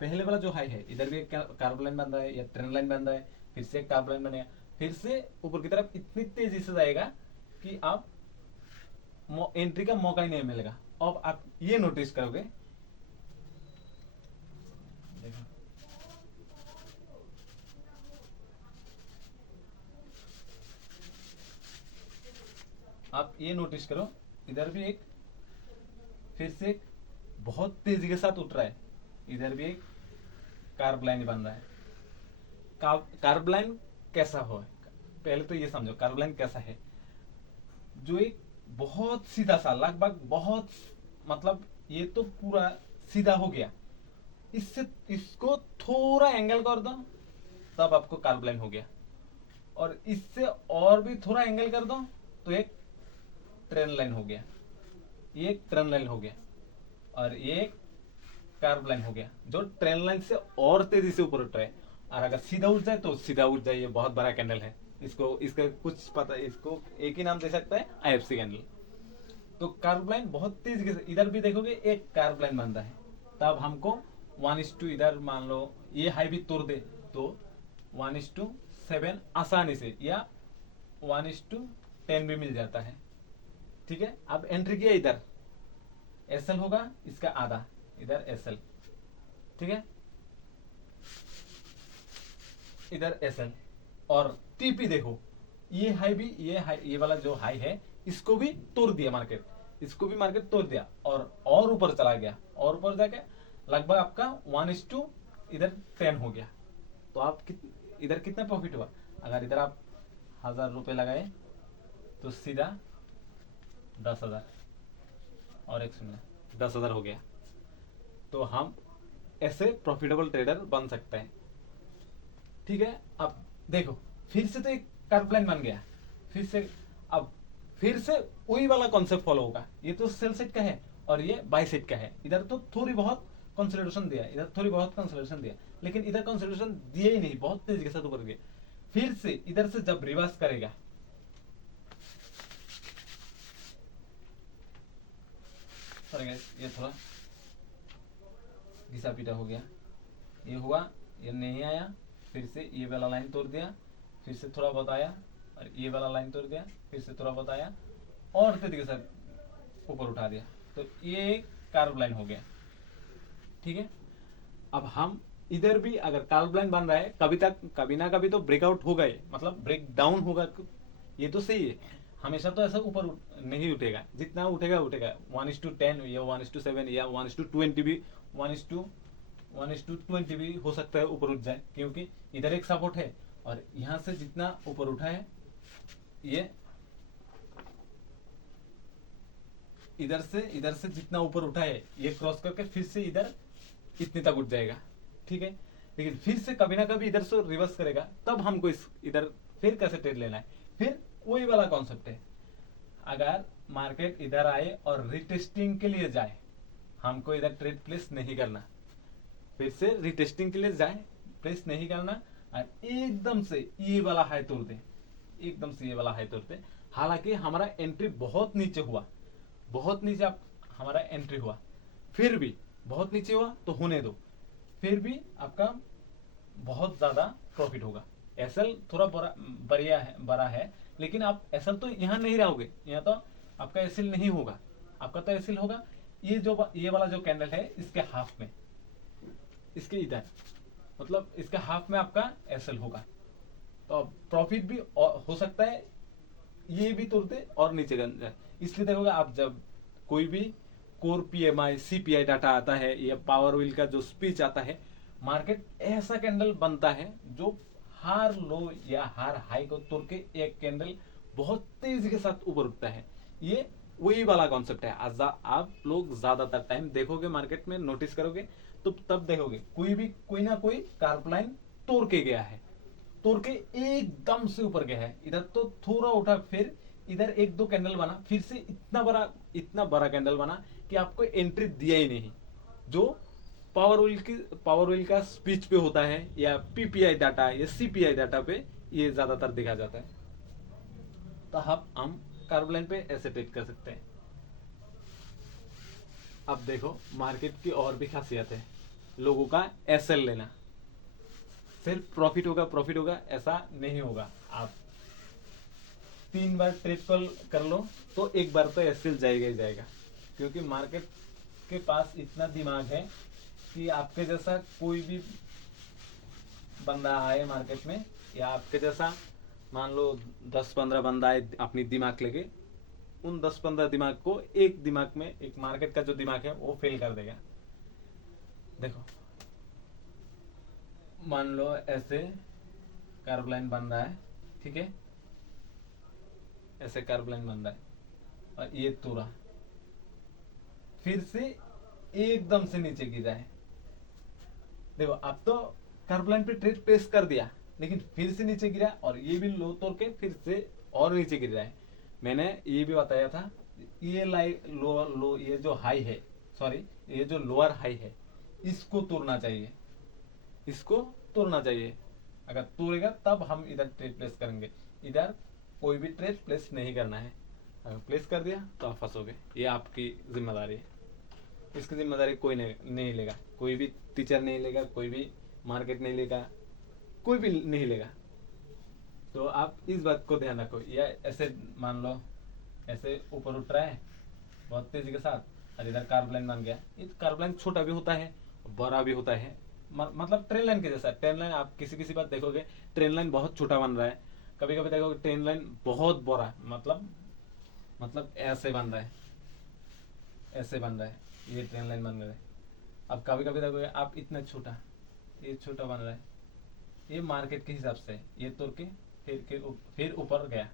पहले वाला जो हाई है, इधर भी एक कार्ब लाइन बन रहा है या ट्रेंड लाइन बन रहा है, फिर से एक कार्ब लाइन बनेगा, फिर से ऊपर की तरफ इतनी तेजी से जाएगा कि आप एंट्री का मौका ही नहीं मिलेगा। अब आप ये नोटिस करोगे, देखो आप ये नोटिस करो, इधर भी एक फिर से एक बहुत तेजी के साथ उठ रहा है, इधर भी एक कार्ब लाइन बन रहा है। कार्ब लाइन कैसा हो, पहले तो ये समझो कार्ब लाइन कैसा है। जो एक बहुत सीधा सा, लगभग बहुत, मतलब ये तो पूरा सीधा हो गया, इससे इसको थोड़ा एंगल कर दो तब आपको कार्ब लाइन हो गया, और इससे और भी थोड़ा एंगल कर दो तो एक ट्रेंड लाइन हो गया, ये एक ट्रेंड लाइन हो गया, और ये एक कार्ब लाइन हो गया जो ट्रेंड लाइन से और तेजी से ऊपर उठ रहा है। और अगर सीधा उठ जाए तो सीधा उठ जाए, ये बहुत बड़ा कैंडल है, इसको इसका कुछ पता, इसको एक ही नाम दे सकता है, आईएफसी कैंडल। तो कार्ब लाइन बहुत तेजी से, इधर भी देखोगे एक कार्ब लाइन बन रहा है, तब हमको 1:2 इधर मान लो ये हाई भी तोड़ दे तो 1:7 आसानी से, या 1:10 भी मिल जाता है, ठीक है। अब एंट्री किया, इधर एसएल होगा इसका आधा, इधर एसएल, ठीक है, इधर एसएल, और टीपी देखो ये हाई भी, ये वाला जो हाई है इसको भी तोड़ दिया मार्केट, इसको भी मार्केट तोड़ दिया और ऊपर चला गया, और ऊपर जाके लगभग आपका 1:10 इधर 10 हो गया। तो आप इधर कितना प्रॉफिट हुआ, अगर इधर आप 1000 रुपए लगाए तो सीधा 10,000 और 10,000 हो गया। तो हम ऐसे प्रॉफिटेबल ट्रेडर बन सकते हैं, ठीक है। अब देखो फिर से तो एक कर्व लाइन बन गया, फिर से अब फिर से वही वाला कॉन्सेप्ट फॉलो होगा। ये तो सेल सेट का है और ये बाय सेट का है, इधर तो थोड़ी बहुत कंसोलिडेशन दिया, इधर थोड़ी बहुत कंसोलिडेशन दिया, लेकिन इधर कंसोलिडेशन दिया ही नहीं, बहुत तेजी के साथ ऊपर गया। फिर से इधर से जब रिवर्स करेगा, ये थोड़ा घिसा पीटा हो गया, ये हुआ, ये नहीं आया, फिर से ये वाला लाइन तोड़ दिया, फिर से थोड़ा बहुत आया, और ये वाला लाइन तोड़ दिया, फिर से थोड़ा बहुत आया, और तेजी के साथ ऊपर उठा दिया। तो ये कार्ब लाइन हो गया, ठीक है। अब हम इधर भी अगर कार्ब लाइन बन रहा है, कभी ना कभी तो ब्रेकआउट होगा, मतलब ब्रेक डाउन होगा, ये तो सही है। हमेशा तो ऐसा ऊपर नहीं उठेगा, जितना उठेगा उठेगा 1:10 या 1:7 या 1:20 भी 1:20 भी हो सकता है ऊपर उठ जाए, क्योंकि इधर एक सपोर्ट है और यहाँ से जितना ऊपर उठा है ये इधर से जितना ऊपर उठा है ये क्रॉस करके फिर से इधर इतने तक उठ जाएगा, ठीक है। लेकिन फिर से कभी ना कभी इधर से रिवर्स करेगा, तब हमको इस इधर फिर कैसे ट्रेड लेना है, फिर वही वाला कॉन्सेप्ट है। अगर मार्केट इधर आए और रिटेस्टिंग के लिए जाए, हमको इधर ट्रेड प्लेस नहीं करना, फिर से रिटेस्टिंग के लिए जाए, प्लेस नहीं करना, और एकदम से ये वाला हाई तोड़ दे, एकदम से ये वाला हाई तोड़ दे। हालांकि हमारा एंट्री बहुत नीचे हुआ, बहुत नीचे हमारा एंट्री हुआ, फिर भी बहुत नीचे हुआ तो होने दो, फिर भी आपका बहुत ज्यादा प्रॉफिट होगा। एसएल थोड़ा बड़ा है, लेकिन आप एसएल तो यहाँ नहीं रहोगे, यहाँ तो आपका एसएल नहीं होगा, आपका तो एसएल होगा ये वाला जो कैंडल है इसके हाफ में, इसके इधर, मतलब इसके हाफ में आपका एसएल होगा। तो प्रॉफिट भी हो सकता है ये भी तोड़ते और नीचे जाए। इसलिए देखोगे आप, जब कोई भी कोर पीएमआई सीपीआई डाटा आता है या पावर ऑयल का जो स्पीच आता है, मार्केट ऐसा कैंडल बनता है जो हर लो या हर हाई को तोड़ के एक कैंडल बहुत तेजी के साथ ऊपर उठता है। ये वही वाला कॉन्सेप्ट है। आप लोग ज्यादातर टाइम देखोगे मार्केट में, नोटिस करोगे तो तब देखोगे कोई ना कोई कार्प लाइन तोड़ के गया है, तोड़ के एकदम से ऊपर गया है, इधर तो थोड़ा उठा, फिर इधर एक दो कैंडल बना, फिर से इतना बड़ा कैंडल बना कि आपको एंट्री दिया ही नहीं। जो पावर ऑयल का स्पीच पे होता है या पीपीआई डाटा या सीपीआई डाटा पे ये ज्यादातर देखा जाता है। तो हम कार्ब लाइन पे ऐसे ट्रेड कर सकते हैं। अब देखो मार्केट की और भी खासियत है, लोगों का एसएल लेना। सिर्फ प्रॉफिट होगा ऐसा नहीं होगा। आप 3 बार ट्रेड कॉल कर लो तो एक बार तो एसएल जाएगा ही जाएगा, क्योंकि मार्केट के पास इतना दिमाग है कि आपके जैसा कोई भी बंदा आए मार्केट में, या आपके जैसा मान लो 10-15 बंदा आए अपनी दिमाग लेके, उन 10-15 दिमाग को एक दिमाग में, एक मार्केट का जो दिमाग है वो फेल कर देगा। देखो मान लो ऐसे कर्व लाइन बन रहा है, ठीक है, ऐसे कर्व लाइन बन रहा है और ये तोड़ा, फिर से एकदम से नीचे गिरा है। देखो अब तो कर्व लाइन पे ट्रेड प्लेस कर दिया, लेकिन फिर से नीचे गिरा और ये भी लो तोड़ के फिर से और नीचे गिर रहा है। मैंने ये भी बताया था, ये लो ये जो हाई है, सॉरी ये जो लोअर हाई है, इसको तोड़ना चाहिए, इसको तोड़ना चाहिए। अगर तोड़ेगा तब हम इधर ट्रेड प्लेस करेंगे, इधर कोई भी ट्रेड प्लेस नहीं करना है। अगर प्लेस कर दिया तो आप फंसोगे, ये आपकी जिम्मेदारी है। इसकी जिम्मेदारी कोई नहीं लेगा, कोई भी टीचर नहीं लेगा, कोई भी मार्केट नहीं लेगा, कोई भी नहीं लेगा। तो आप इस बात को ध्यान रखो। या ऐसे मान लो ऐसे ऊपर उठ रहा है बहुत तेजी के साथ और इधर कार्ब लाइन बन गया। ये कार्ब लाइन छोटा भी होता है बड़ा भी होता है, मतलब ट्रेन लाइन के जैसा। ट्रेन लाइन आप किसी बात देखोगे ट्रेन लाइन बहुत छोटा बन रहा है, कभी कभी देखोगे ट्रेन लाइन बहुत बड़ा, मतलब ऐसे बन रहा है, ऐसे बन रहा है, ये ट्रेन लाइन बन रहा है। अब कभी कभी देखोगे आप इतना छोटा, ये छोटा बन रहा है, ये मार्केट के हिसाब से ये तोड़ के फिर ऊपर गया,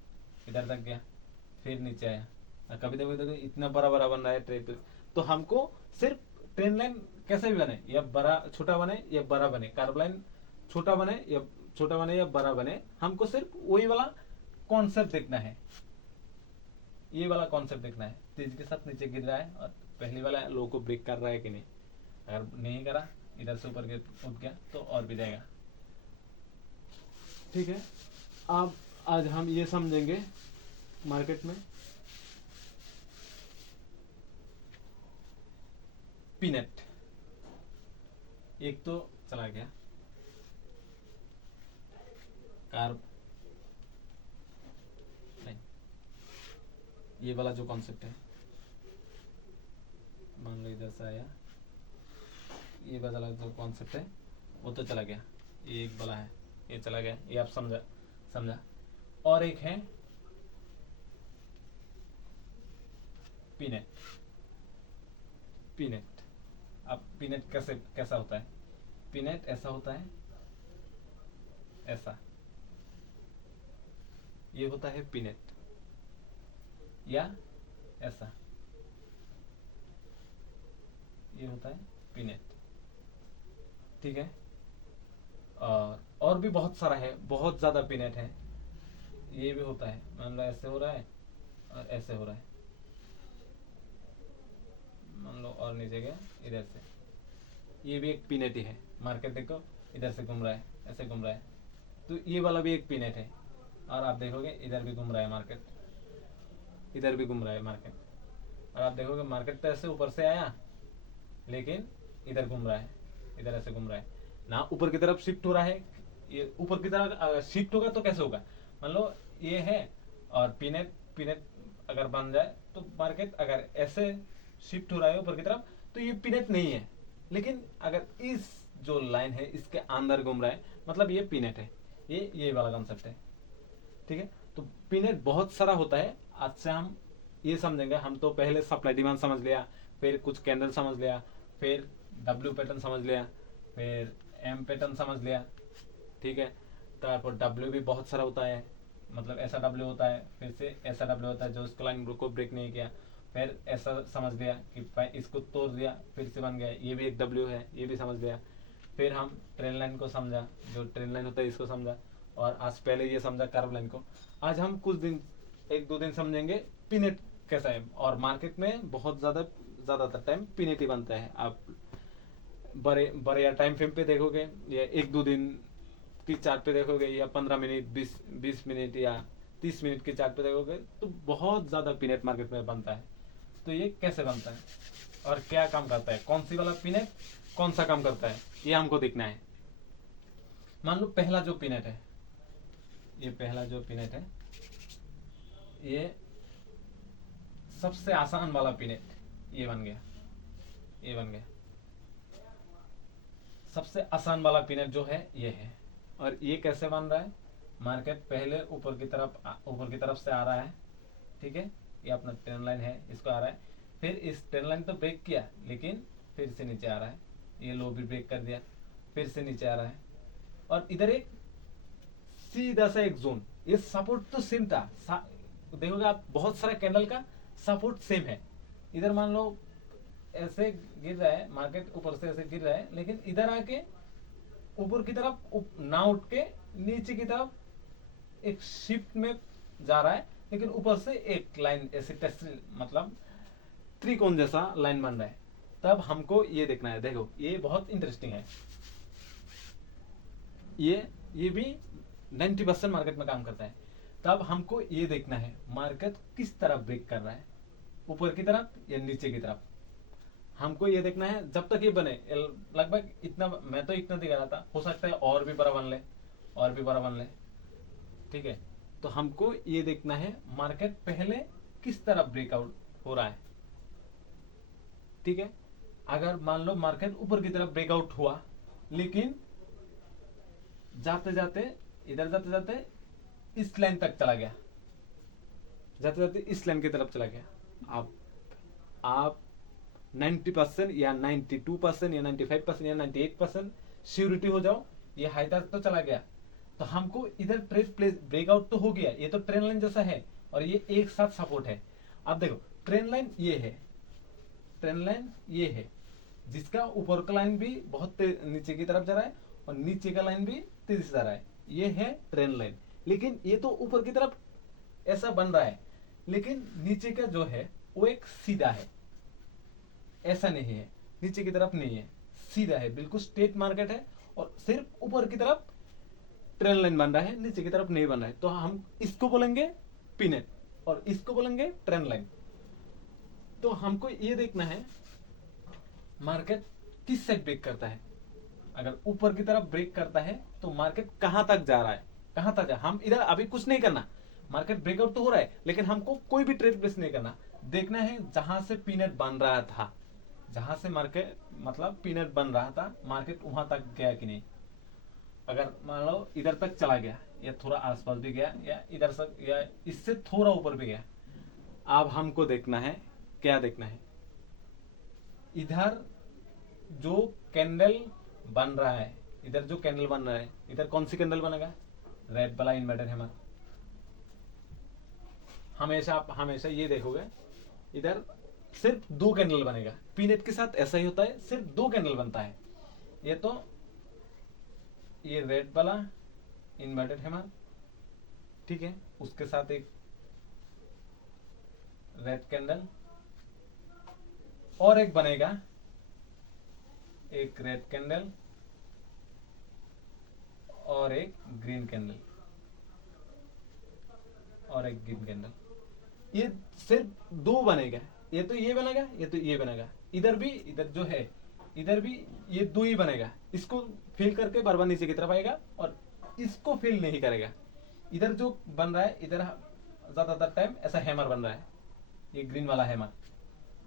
इधर तक गया, फिर नीचे आया। और कभी देखो इतना बड़ा बन रहा है ट्रेन। तो हमको सिर्फ ट्रेन लाइन कैसे भी बने, या बड़ा छोटा बने या बड़ा बने, कार्ब लाइन छोटा बने या बड़ा बने, हमको सिर्फ वही वाला कॉन्सेप्ट देखना है, ये वाला कॉन्सेप्ट देखना है। तेजी के साथ नीचे गिर रहा है और पहले वाला लो को ब्रेक कर रहा है कि नहीं। अगर नहीं करा, इधर से ऊपर उठ गया तो और भी जाएगा। ठीक है, अब आज हम ये समझेंगे मार्केट में पीनट। एक तो चला गया कार्ब नहीं, ये वाला जो कॉन्सेप्ट है, मान लो इधर से आया, ये वाला जो कॉन्सेप्ट है वो तो चला गया, ये एक वाला है, ये चला गया, ये आप समझा। और एक है पीनेट। पीनेट, अब पीनेट कैसा होता है? पीनेट ऐसा होता है, ऐसा, ये होता है पीनेट, या ऐसा, ये होता है पीनेट। ठीक है, और भी बहुत सारा है, बहुत ज्यादा पीनेट है। ये भी होता है, मान लो ऐसे हो रहा है और ऐसे हो रहा है, मान लो और नीचे गया इधर से, ये भी एक पीनेट ही है। मार्केट देखो इधर से घूम रहा है, ऐसे घूम रहा है, तो ये वाला भी एक पीनेट है। और आप देखोगे इधर भी घूम रहा है मार्केट, इधर भी घूम रहा है मार्केट, और आप देखोगे मार्केट तो ऐसे ऊपर से आया लेकिन इधर घूम रहा है, इधर ऐसे घूम रहा है ना, ऊपर की तरफ शिफ्ट हो रहा है। ये ऊपर की तरफ शिफ्ट होगा तो कैसे होगा? मान लो ये है और पीनेट पीनेट अगर बन जाए तो मार्केट अगर ऐसे शिफ्ट हो रहा है ऊपर की तरफ तो ये पीनेट नहीं है। लेकिन अगर इस जो लाइन है इसके अंदर घूम रहा है मतलब ये पीनेट है। ये वाला कॉन्सेप्ट है। ठीक है, तो पीनेट बहुत सारा होता है। आज से हम ये समझेंगे। हम तो पहले सप्लाई डिमांड समझ लिया, फिर कुछ कैंडल समझ लिया, फिर डब्ल्यू पैटर्न समझ लिया, फिर एम पैटर्न समझ लिया। ठीक है, तारपर डब्ल्यू भी बहुत सारा होता है, मतलब ऐसा डब्ल्यू होता है, फिर से ऐसा डब्ल्यू होता है जो उसको लाइन को ब्रेक नहीं किया, फिर ऐसा समझ लिया कि इसको तोड़ दिया फिर से बन गया, ये भी एक डब्ल्यू है, ये भी समझ लिया। फिर हम ट्रेन लाइन को समझा, जो ट्रेन लाइन होता है इसको समझा, और आज पहले ये समझा कर्व लाइन को। आज हम कुछ दिन, एक दो दिन समझेंगे पीनेट कैसा है। और मार्केट में बहुत ज्यादातर टाइम पीनेट ही बनता है। आप बड़े बड़े या टाइम फ्रेम पे देखोगे या एक दो दिन की चार्ट पे देखोगे या 15 मिनट 20 मिनट या 30 मिनट के चार्ट पे देखोगे तो बहुत ज्यादा पीनेट मार्केट में बनता है। तो ये कैसे बनता है और क्या काम करता है, कौन सी वाला पीनेट कौन सा काम करता है, ये हमको देखना है। मान लो पहला जो पीनेट है, ये पहला जो पीनेट है, ये सबसे आसान वाला पीनेट ये बन गया, ये बन गया। सबसे आसान वाला पीनेट जो है ये है। और ये कैसे बन रहा है? मार्केट पहले ऊपर की तरफ से आ रहा है। ठीक है, ये अपना ट्रेंड लाइन है, इसको आ रहा है, फिर इस ट्रेंड लाइन तो ब्रेक किया लेकिन फिर से नीचे आ रहा है, ये लो भी ब्रेक कर दिया, फिर से नीचे आ रहा है, और इधर एक सीधा सा एक जोन, ये सपोर्ट तो सेम था। देखोगे आप बहुत सारा कैंडल का सपोर्ट सेम है। इधर मान लो ऐसे गिर रहा है, मार्केट ऊपर से ऐसे गिर रहा है, लेकिन इधर आके ऊपर की तरफ ना उठ के नीचे की तरफ एक शिफ्ट में जा रहा है, लेकिन ऊपर से एक लाइन ऐसे टेस्टिंग मतलब त्रिकोण जैसा लाइन बन रहा है। तब हमको ये देखना है। देखो ये बहुत इंटरेस्टिंग है। ये भी 90% मार्केट में काम करता है। तब हमको ये देखना है मार्केट किस तरफ ब्रेक कर रहा है, ऊपर की तरफ या नीचे की तरफ। हमको ये देखना है जब तक ये बने। लगभग इतना, मैं तो इतना दिखा रहा था, हो सकता है और भी बड़ा बन ले, और भी बड़ा बन ले। ठीक है, तो हमको ये देखना है मार्केट पहले किस तरफ ब्रेकआउट हो रहा है। ठीक है, अगर मान लो मार्केट ऊपर की तरफ ब्रेकआउट हुआ, लेकिन जाते जाते इधर जाते जाते इस लाइन तक चला गया, जाते जाते इस लाइन की तरफ चला गया, आप 90% या 92% या 95% या 98% श्योरिटी हो जाओ ये हाई तक तो चला गया। तो हमको इधर ट्रेड प्लेस ब्रेकआउट तो हो गया, ये तो ट्रेंड लाइन जैसा है और ये एक साथ सपोर्ट है। अब देखो ट्रेंड लाइन ये है, ट्रेंड लाइन ये है, जिसका ऊपर का लाइन भी बहुत नीचे की तरफ जा रहा है और नीचे का लाइन भी तेजी से जा रहा है। ये है ट्रेंड लाइन, लेकिन ये तो ऊपर की तरफ ऐसा बन रहा है, लेकिन नीचे का जो है वो एक सीधा है, ऐसा नहीं है, नीचे की तरफ नहीं है, सीधा है, बिल्कुल स्ट्रेट मार्केट है और सिर्फ ऊपर की तरफ ट्रेंड लाइन बन रहा है, नीचे की तरफ नहीं बन रहा है। तो हम इसको बोलेंगे पीनेट और इसको बोलेंगे ट्रेंड लाइन। तो हमको ये देखना है मार्केट किस साइड ब्रेक करता है। अगर ऊपर की तरफ ब्रेक करता है तो मार्केट कहां तक जा रहा है, कहां तक जा, हम इधर अभी कुछ नहीं करना। मार्केट ब्रेकआउट तो हो रहा है, लेकिन हमको कोई भी ट्रेड प्लेस नहीं करना। देखना है जहां से पीनेट बन रहा था, जहां से मार्केट मतलब पीनेट बन रहा था, मार्केट वहां तक गया कि नहीं। अगर मान लो इधर तक चला गया या थोड़ा आसपास भी गया या इधर से या इससे थोड़ा ऊपर भी गया, अब हमको देखना है क्या देखना है, इधर जो कैंडल बन रहा है, इधर जो कैंडल बन रहा है, इधर कौन सी कैंडल बनेगा, रेड वाला इन्वर्टेड हैमर। हमेशा आप हमेशा ये देखोगे इधर सिर्फ 2 कैंडल बनेगा। पीनेट के साथ ऐसा ही होता है, सिर्फ 2 कैंडल बनता है। ये तो ये रेड वाला इन्वर्टेड हैमर, ठीक है, उसके साथ एक रेड कैंडल और एक बनेगा, एक रेड कैंडल और एक ग्रीन कैंडल और एक ग्रीन कैंडल। ये सिर्फ 2 बनेगा, ये तो ये बनेगा, ये तो ये बनेगा। इधर भी, इधर जो है इधर भी ये 2 ही बनेगा। इसको फिल करके बार बार नीचे की तरफ आएगा और इसको फिल नहीं करेगा। इधर जो बन रहा है, इधर ज्यादातर टाइम ऐसा हैमर बन रहा है, ये ग्रीन वाला हैमर।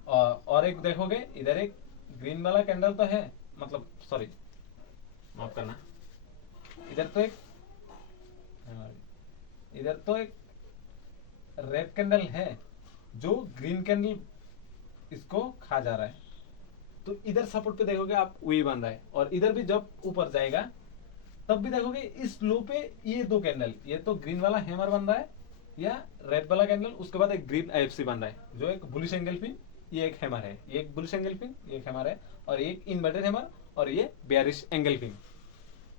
और एक देखोगे इधर एक ग्रीन वाला कैंडल तो है, मतलब सॉरी माफ करना, इधर तो एक रेड कैंडल है जो ग्रीन कैंडल इसको खा जा रहा है। तो इधर सपोर्ट पे देखोगे आप वही बन रहा है, और इधर भी जब ऊपर जाएगा तब भी देखोगे इस लो पे ये 2 कैंडल, ये तो ग्रीन वाला हैमर बन रहा है या रेड वाला कैंडल, उसके बाद एक ग्रीन आईएफसी बन रहा है जो एक बुलिश एंगल पिन, ये एक हैमर है, ये एक बुलिश एंगल पिन, ये एक हैमर है, और ये एक इन्वर्टेड हैमर और ये बेयरिश एंगल पिन,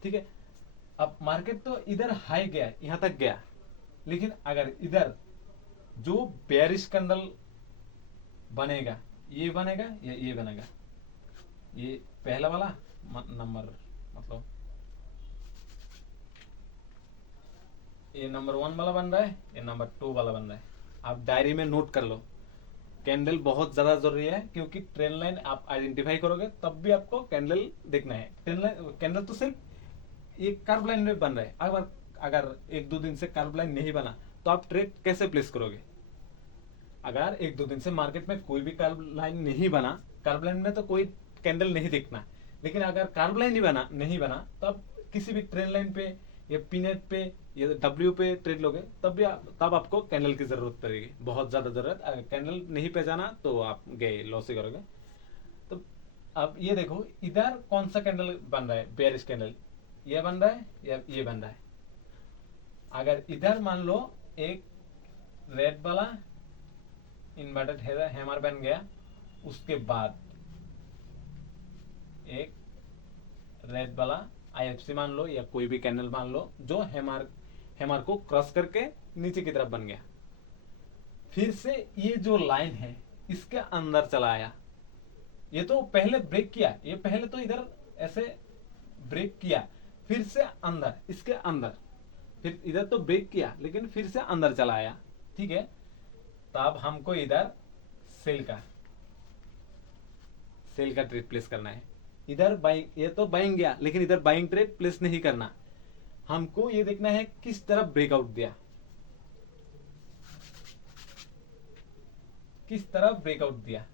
ठीक है। अब मार्केट तो इधर हाई गया, यहां तक गया, लेकिन अगर इधर जो बेयरिश कैंडल बनेगा, ये बनेगा या ये बनेगा, ये पहला वाला नंबर, मतलब ये नंबर 1 वाला बन रहा है, ये नंबर 2 वाला बन रहा है। आप डायरी में नोट कर लो। कैंडल बहुत ज्यादा जरूरी है, क्योंकि ट्रेंड लाइन आप आइडेंटिफाई करोगे तब भी आपको कैंडल देखना है। ट्रेंड लाइन कैंडल तो सिर्फ ये कर्व लाइन में बन रहा है। अगर 1-2 दिन से कर्व लाइन नहीं बना तो आप ट्रेड कैसे प्लेस करोगे। अगर 1-2 दिन से मार्केट में कोई भी कर्व लाइन नहीं बना, कर्व लाइन में तो कोई कैंडल नहीं दिखना, लेकिन अगर कर्व लाइन नहीं बना तो आप किसी भी ट्रेंड लाइन पे या पीनेट पे या डब्ल्यू पे ट्रेड लोगे तब आपको कैंडल की जरूरत पड़ेगी, बहुत ज्यादा जरूरत। अगर कैंडल नहीं पहचाना तो आप गए, लॉस ही करोगे। तो अब ये देखो इधर कौन सा कैंडल बन रहा है, बेयरिश कैंडल, ये बन रहा है या ये बन रहा है। अगर इधर मान लो एक रेड वाला इन्वर्टेड हैमर बन गया, उसके बाद एक रेड वाला आईएफसी मान लो या कोई भी कैंडल मान लो जो हैमर को क्रॉस करके नीचे की तरफ बन गया, फिर से ये जो लाइन है इसके अंदर चला आया। ये तो पहले ब्रेक किया, ये पहले तो इधर ऐसे ब्रेक किया, फिर से अंदर, इसके अंदर, फिर इधर तो ब्रेक किया लेकिन फिर से अंदर चला आया, ठीक है। तब हमको इधर सेल का ट्रेड प्लेस करना है। इधर बाइंग, ये तो बाइंग गया लेकिन इधर बाइंग ट्रेड प्लेस नहीं करना, हमको ये देखना है किस तरफ ब्रेकआउट दिया, किस तरफ ब्रेकआउट दिया,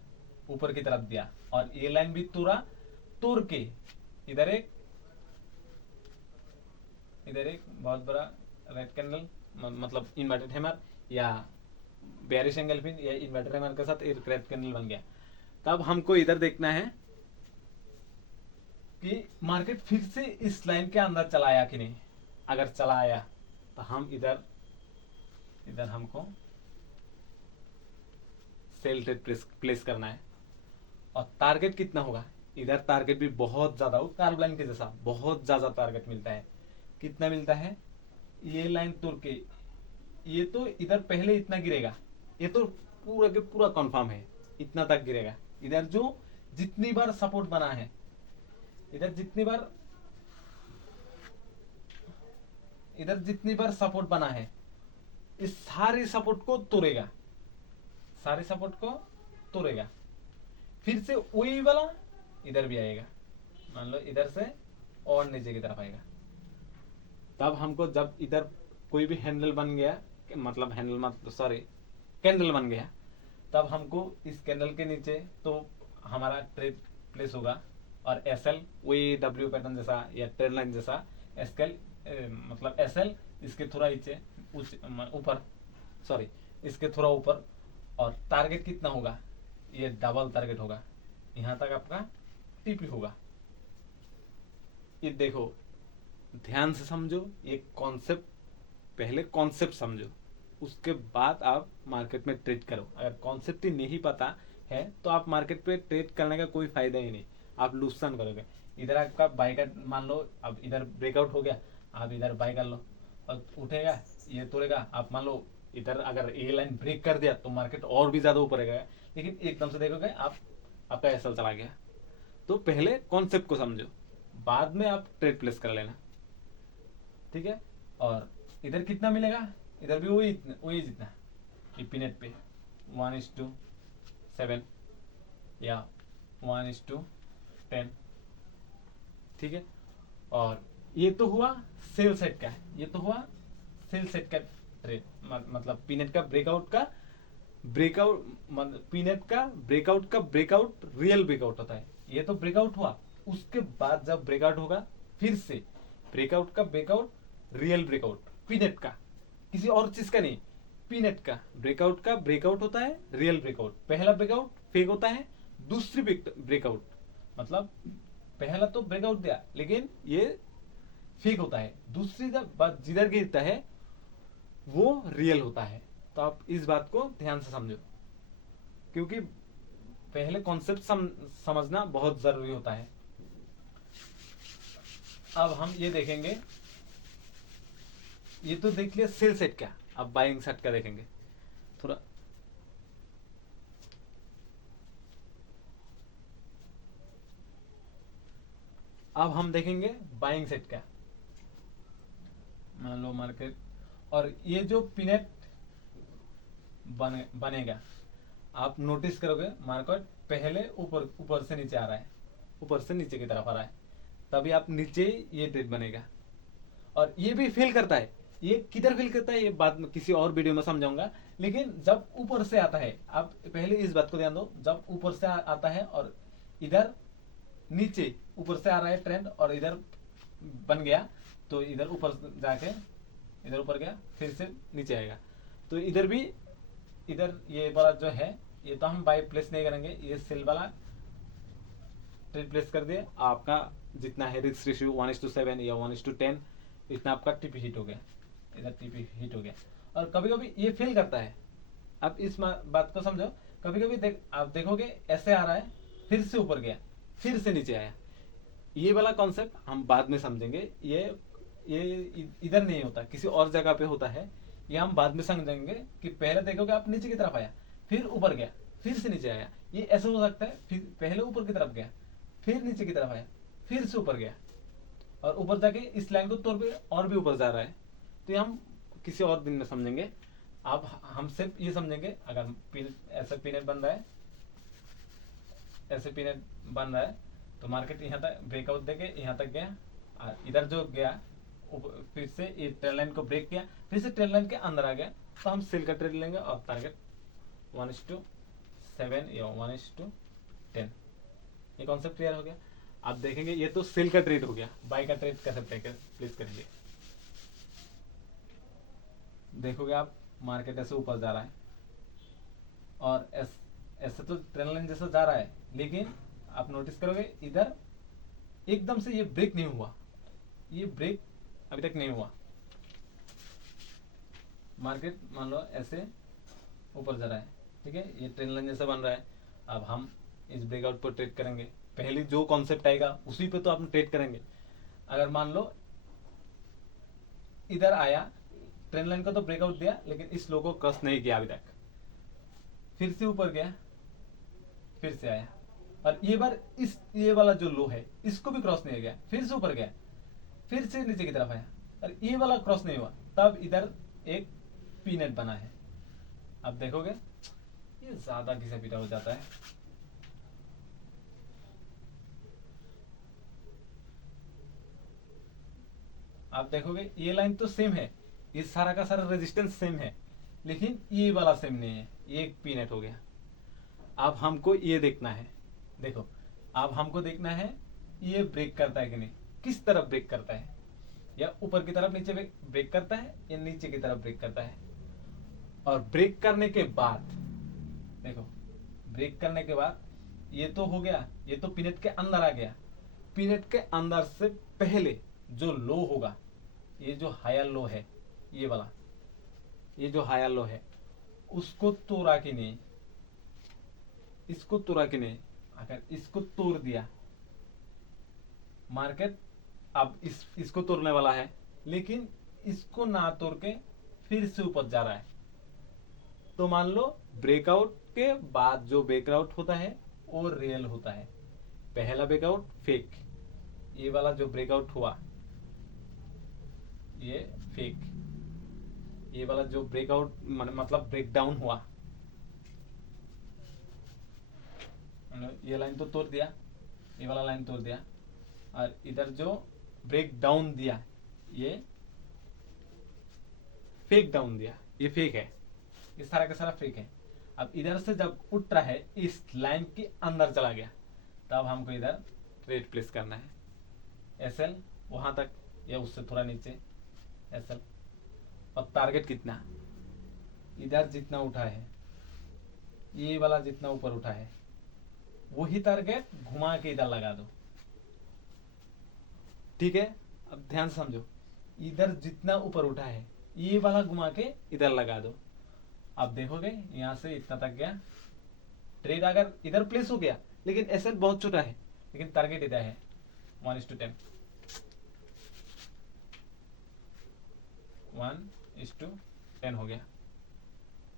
ऊपर की तरफ दिया, और ये लाइन भी तोड़ के इधर एक बहुत बड़ा रेड कैंडल, मतलब इन्वर्टेड हैमर या बेयरिश एंगल पिन या इन्वर्टेड हैमर के साथ एक रेड कैंडल बन गया। तब हमको इधर देखना है कि मार्केट फिर से इस लाइन के अंदर चला आया कि नहीं। अगर चला आया तो हम इधर हमको सेल ट्रेड प्लेस करना है। और टारगेट कितना होगा, इधर टारगेट भी बहुत ज्यादा हो, कार्ब लाइन के जैसा बहुत ज्यादा टारगेट मिलता है। कितना मिलता है, ये लाइन तोड़ के ये तो इधर पहले इतना गिरेगा, ये तो पूरा के पूरा कंफर्म है, इतना तक गिरेगा। इधर जो जितनी बार सपोर्ट बना है, इधर जितनी बार सपोर्ट बना है, इस सारे सपोर्ट को तोड़ेगा, फिर से वही वाला इधर भी आएगा, मान लो इधर से और नीचे की तरफ आएगा। तब हमको जब इधर कोई भी हैंडल बन गया, मतलब कैंडल बन गया, तब हमको इस कैंडल के नीचे तो हमारा ट्रेड प्लेस होगा। और एसएल वही डब्ल्यू पैटर्न जैसा या ट्रेड लाइन जैसा मतलब एसएल इसके थोड़ा ऊपर, इसके थोड़ा ऊपर। और टारगेट कितना होगा, ये डबल टारगेट होगा, यहाँ तक आपका टीपी होगा। ये देखो ध्यान से समझो, ये कॉन्सेप्ट, पहले कॉन्सेप्ट समझो, उसके बाद आप मार्केट में ट्रेड करो। अगर कॉन्सेप्ट ही नहीं पता है तो आप मार्केट पे ट्रेड करने का कोई फायदा ही नहीं, आप लुकसान करोगे। इधर आपका बाय का मान लो, अब इधर ब्रेकआउट हो गया, आप इधर बाय कर लो और उठेगा, ये तोड़ेगा, आप मान लो इधर अगर ए लाइन ब्रेक कर दिया तो मार्केट और भी ज्यादा ऊपर गया, लेकिन एकदम से देखोगे आपका एसएल चला गया। तो पहले कॉन्सेप्ट को समझो, बाद में आप ट्रेड प्लेस कर लेना, ठीक है। और इधर कितना मिलेगा, इधर भी वही जितना पीनेट पे 1:7 या 1:10, ठीक है। और ये तो हुआ सेल सेट का, ये तो हुआ सेल सेट का ट्रेड, मतलब पीनेट का ब्रेकआउट रियल ब्रेकआउट होता है। ये तो ब्रेकआउट हुआ, उसके बाद जब ब्रेकआउट होगा फिर से ब्रेकआउट का ब्रेकआउट रियल ब्रेकआउट, पीनेट का, किसी और चीज का नहीं, पीनेट का ब्रेकआउट होता है रियल ब्रेकआउट। पहला ब्रेकआउट फेक होता है, दूसरी ब्रेकआउट मतलब पहला तो ब्रेकआउट दिया लेकिन ये फेक होता है, दूसरी जब जिधर गिरता है वो रियल होता है। तो आप इस बात को ध्यान से समझो, क्योंकि पहले कॉन्सेप्ट समझना बहुत जरूरी होता है। अब हम ये देखेंगे, ये तो देख लिया सेल सेट का, अब बाइंग सेट का देखेंगे थोड़ा। अब हम देखेंगे बाइंग सेट का। मान लो मार्केट, और ये जो पीनेट बनेगा, आप नोटिस करोगे मार्केट पहले ऊपर से नीचे आ रहा है, ऊपर से नीचे की तरफ आ रहा है, तभी आप नीचे ये ट्रेड बनेगा। और ये भी फेल करता है, ये किधर फेल करता है ये बात में किसी और वीडियो में समझाऊंगा, लेकिन जब ऊपर से आता है, आप पहले इस बात को ध्यान दो, जब ऊपर से आता है और इधर नीचे ऊपर से आ रहा है ट्रेंड और इधर बन गया, तो इधर ऊपर जाके इधर ऊपर गया फिर से नीचे आएगा, तो इधर भी, इधर ये वाला जो है ये तो हम बाय प्लेस नहीं करेंगे, ये सेल वाला ट्रेड प्लेस कर दिए, आपका जितना है रिस्क रेशियो 1:7 या 1:10, इतना आपका टीपी हिट हो गया, इधर टीपी हिट हो गया। और कभी कभी ये फेल करता है, अब इस बात को समझो, कभी कभी आप देखोगे ऐसे आ रहा है, फिर से ऊपर गया, फिर से नीचे आया। ये वाला कॉन्सेप्ट हम बाद में समझेंगे, ये इधर नहीं होता, किसी और जगह पे होता है, ये हम बाद में समझेंगे कि पहले देखोगे आप नीचे की तरफ आया, फिर ऊपर गया, फिर से नीचे आया। ये ऐसा हो सकता है, फिर पहले ऊपर की तरफ गया, फिर नीचे की तरफ आया, फिर से ऊपर गया, और ऊपर जाके इस लाइन को तोड़ पे और भी ऊपर जा रहा है। तो ये हम किसी और दिन में समझेंगे। अब हम सिर्फ ये समझेंगे, अगर ऐसा पीनेट बन रहा है, ऐसे पीनेट बन रहा है, तो मार्केट यहाँ तक ब्रेकआउट देके यहाँ तक गया, इधर जो गया फिर से ये ट्रेंड लाइन को ब्रेक किया, फिर से ट्रेंड लाइन के अंदर आ गया, तो हम सेल का ट्रेड लेंगे और टारगेट 1:7 या 1:10। ये कॉन्सेप्ट क्लियर हो गया। आप देखेंगे ये तो सेल का ट्रेड हो गया, बाय का ट्रेड कैसे प्लेस करेंगे। देखोगे आप मार्केट ऐसे ऊपर जा रहा है और ऐसे तो ट्रेंड लाइन जैसा जा रहा है, लेकिन आप नोटिस करोगे इधर एकदम से ये ब्रेक नहीं हुआ, ये ब्रेक अभी तक नहीं हुआ। मार्केट मान लो ऐसे ऊपर जा रहा है, ठीक है, ये ट्रेंड लाइन जैसा बन रहा है। अब हम इस ब्रेकआउट पर ट्रेड करेंगे, पहले जो कॉन्सेप्ट आएगा उसी पे तो आप ट्रेड करेंगे। अगर मान लो इधर आया, ट्रेंड लाइन को तो ब्रेकआउट दिया लेकिन इस लो को क्रॉस नहीं किया अभी तक, फिर से ऊपर गया, फिर से आया, और ये बार ये वाला जो लो है इसको भी क्रॉस नहीं गया, फिर से ऊपर गया, फिर से नीचे की तरफ आया, और ये वाला क्रॉस नहीं हुआ, तब इधर एक पीनेट बना है। अब देखोगे ये ज्यादा घिसा पीटा हो जाता है, आप देखोगे ये लाइन तो सेम है, ये सारा का सारा रेजिस्टेंस सेम है, लेकिन ये वाला सेम नहीं है, ये एक पीनेट हो गया। अब हमको ये देखना है, देखो अब हमको देखना है ये ब्रेक करता है कि नहीं, किस तरफ ब्रेक करता है, या ऊपर की तरफ नीचे ब्रेक करता है या नीचे की तरफ ब्रेक करता है। और ब्रेक करने के बाद देखो, ब्रेक करने के बाद ये तो हो गया, ये तो पीनट के अंदर आ गया। पीनट के अंदर से पहले जो लो होगा, ये जो हायर लो है, ये वाला, ये जो हायर लो है, उसको तोड़ा कि नहीं, इसको तोड़ा कि नहीं। अगर इसको तोड़ दिया मार्केट, अब इसको तोड़ने वाला है, लेकिन इसको ना तोड़ के फिर से ऊपर जा रहा है, तो मान लो ब्रेकआउट के बाद जो ब्रेकआउट होता है वो रियल होता है। पहला ब्रेकआउट फेक, ये वाला जो ब्रेकआउट हुआ ये फेक, ये वाला जो ब्रेकआउट मतलब ब्रेकडाउन हुआ, ये लाइन तो तोड़ दिया, ये वाला लाइन तोड़ दिया, और इधर जो ब्रेक डाउन दिया ये फेक डाउन दिया, ये फेक है, ये सारा का सारा फेक है। अब इधर से जब उठ रहा है, इस लाइन के अंदर चला गया, तब हमको इधर ट्रेड प्लेस करना है। एसएल वहां तक या उससे थोड़ा नीचे एसएल, और टारगेट कितना, इधर जितना उठा है, ये वाला जितना ऊपर उठा है, वही टारगेट घुमा के इधर लगा दो। ठीक है, अब ध्यान समझो, इधर जितना ऊपर उठा है ये वाला घुमा के इधर लगा दो। आप देखोगे यहां से इतना तक गया, ट्रेड अगर इधर प्लेस हो गया, लेकिन एसएल बहुत छोटा है, लेकिन टारगेट इधर है 1:10, 1:10 हो गया।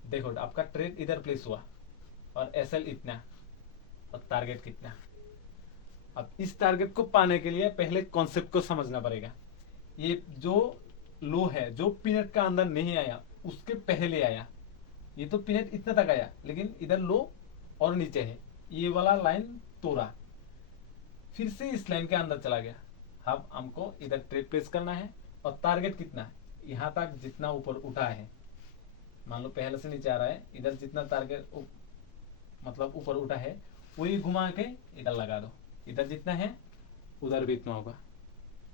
देखो आपका ट्रेड इधर प्लेस हुआ और एसएल इतना और टारगेट कितना। अब इस टारगेट को पाने के लिए पहले कॉन्सेप्ट को समझना पड़ेगा। ये जो लो है, जो पीनट का अंदर नहीं आया उसके पहले आया, ये तो पीनट इतना तक आया, लेकिन इधर लो और नीचे है, ये वाला लाइन तोड़ा, फिर से इस लाइन के अंदर चला गया। अब हमको इधर ट्रेड प्लेस करना है, और टारगेट कितना है, यहाँ तक जितना ऊपर उठा है, मान लो पहले से नीचे आ रहा है, इधर जितना टारगेट मतलब ऊपर उठा है वही घुमा के इधर लगा दो। इधर जितना है उधर भी इतना होगा,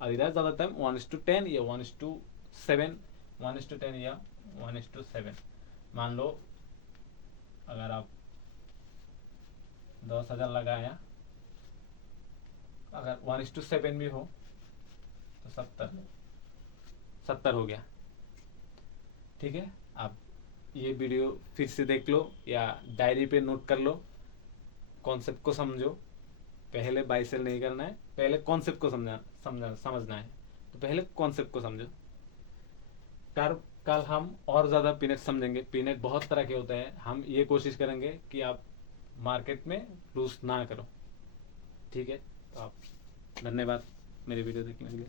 और इधर ज्यादा टाइम 1:10 या 1:7, 1:10 या 1:7। मान लो अगर आप 10,000 लगाया, अगर 1:7 भी हो तो 70 हो गया। ठीक है, आप ये वीडियो फिर से देख लो या डायरी पे नोट कर लो, कॉन्सेप्ट को समझो। पहले बाय सेल नहीं करना है, पहले कॉन्सेप्ट को समझना है, तो पहले कॉन्सेप्ट को समझो। कल हम और ज्यादा पीनट समझेंगे। पीनट बहुत तरह के होते हैं, हम ये कोशिश करेंगे कि आप मार्केट में लूज ना करो। ठीक है, तो आप धन्यवाद मेरी वीडियो देखने के लिए।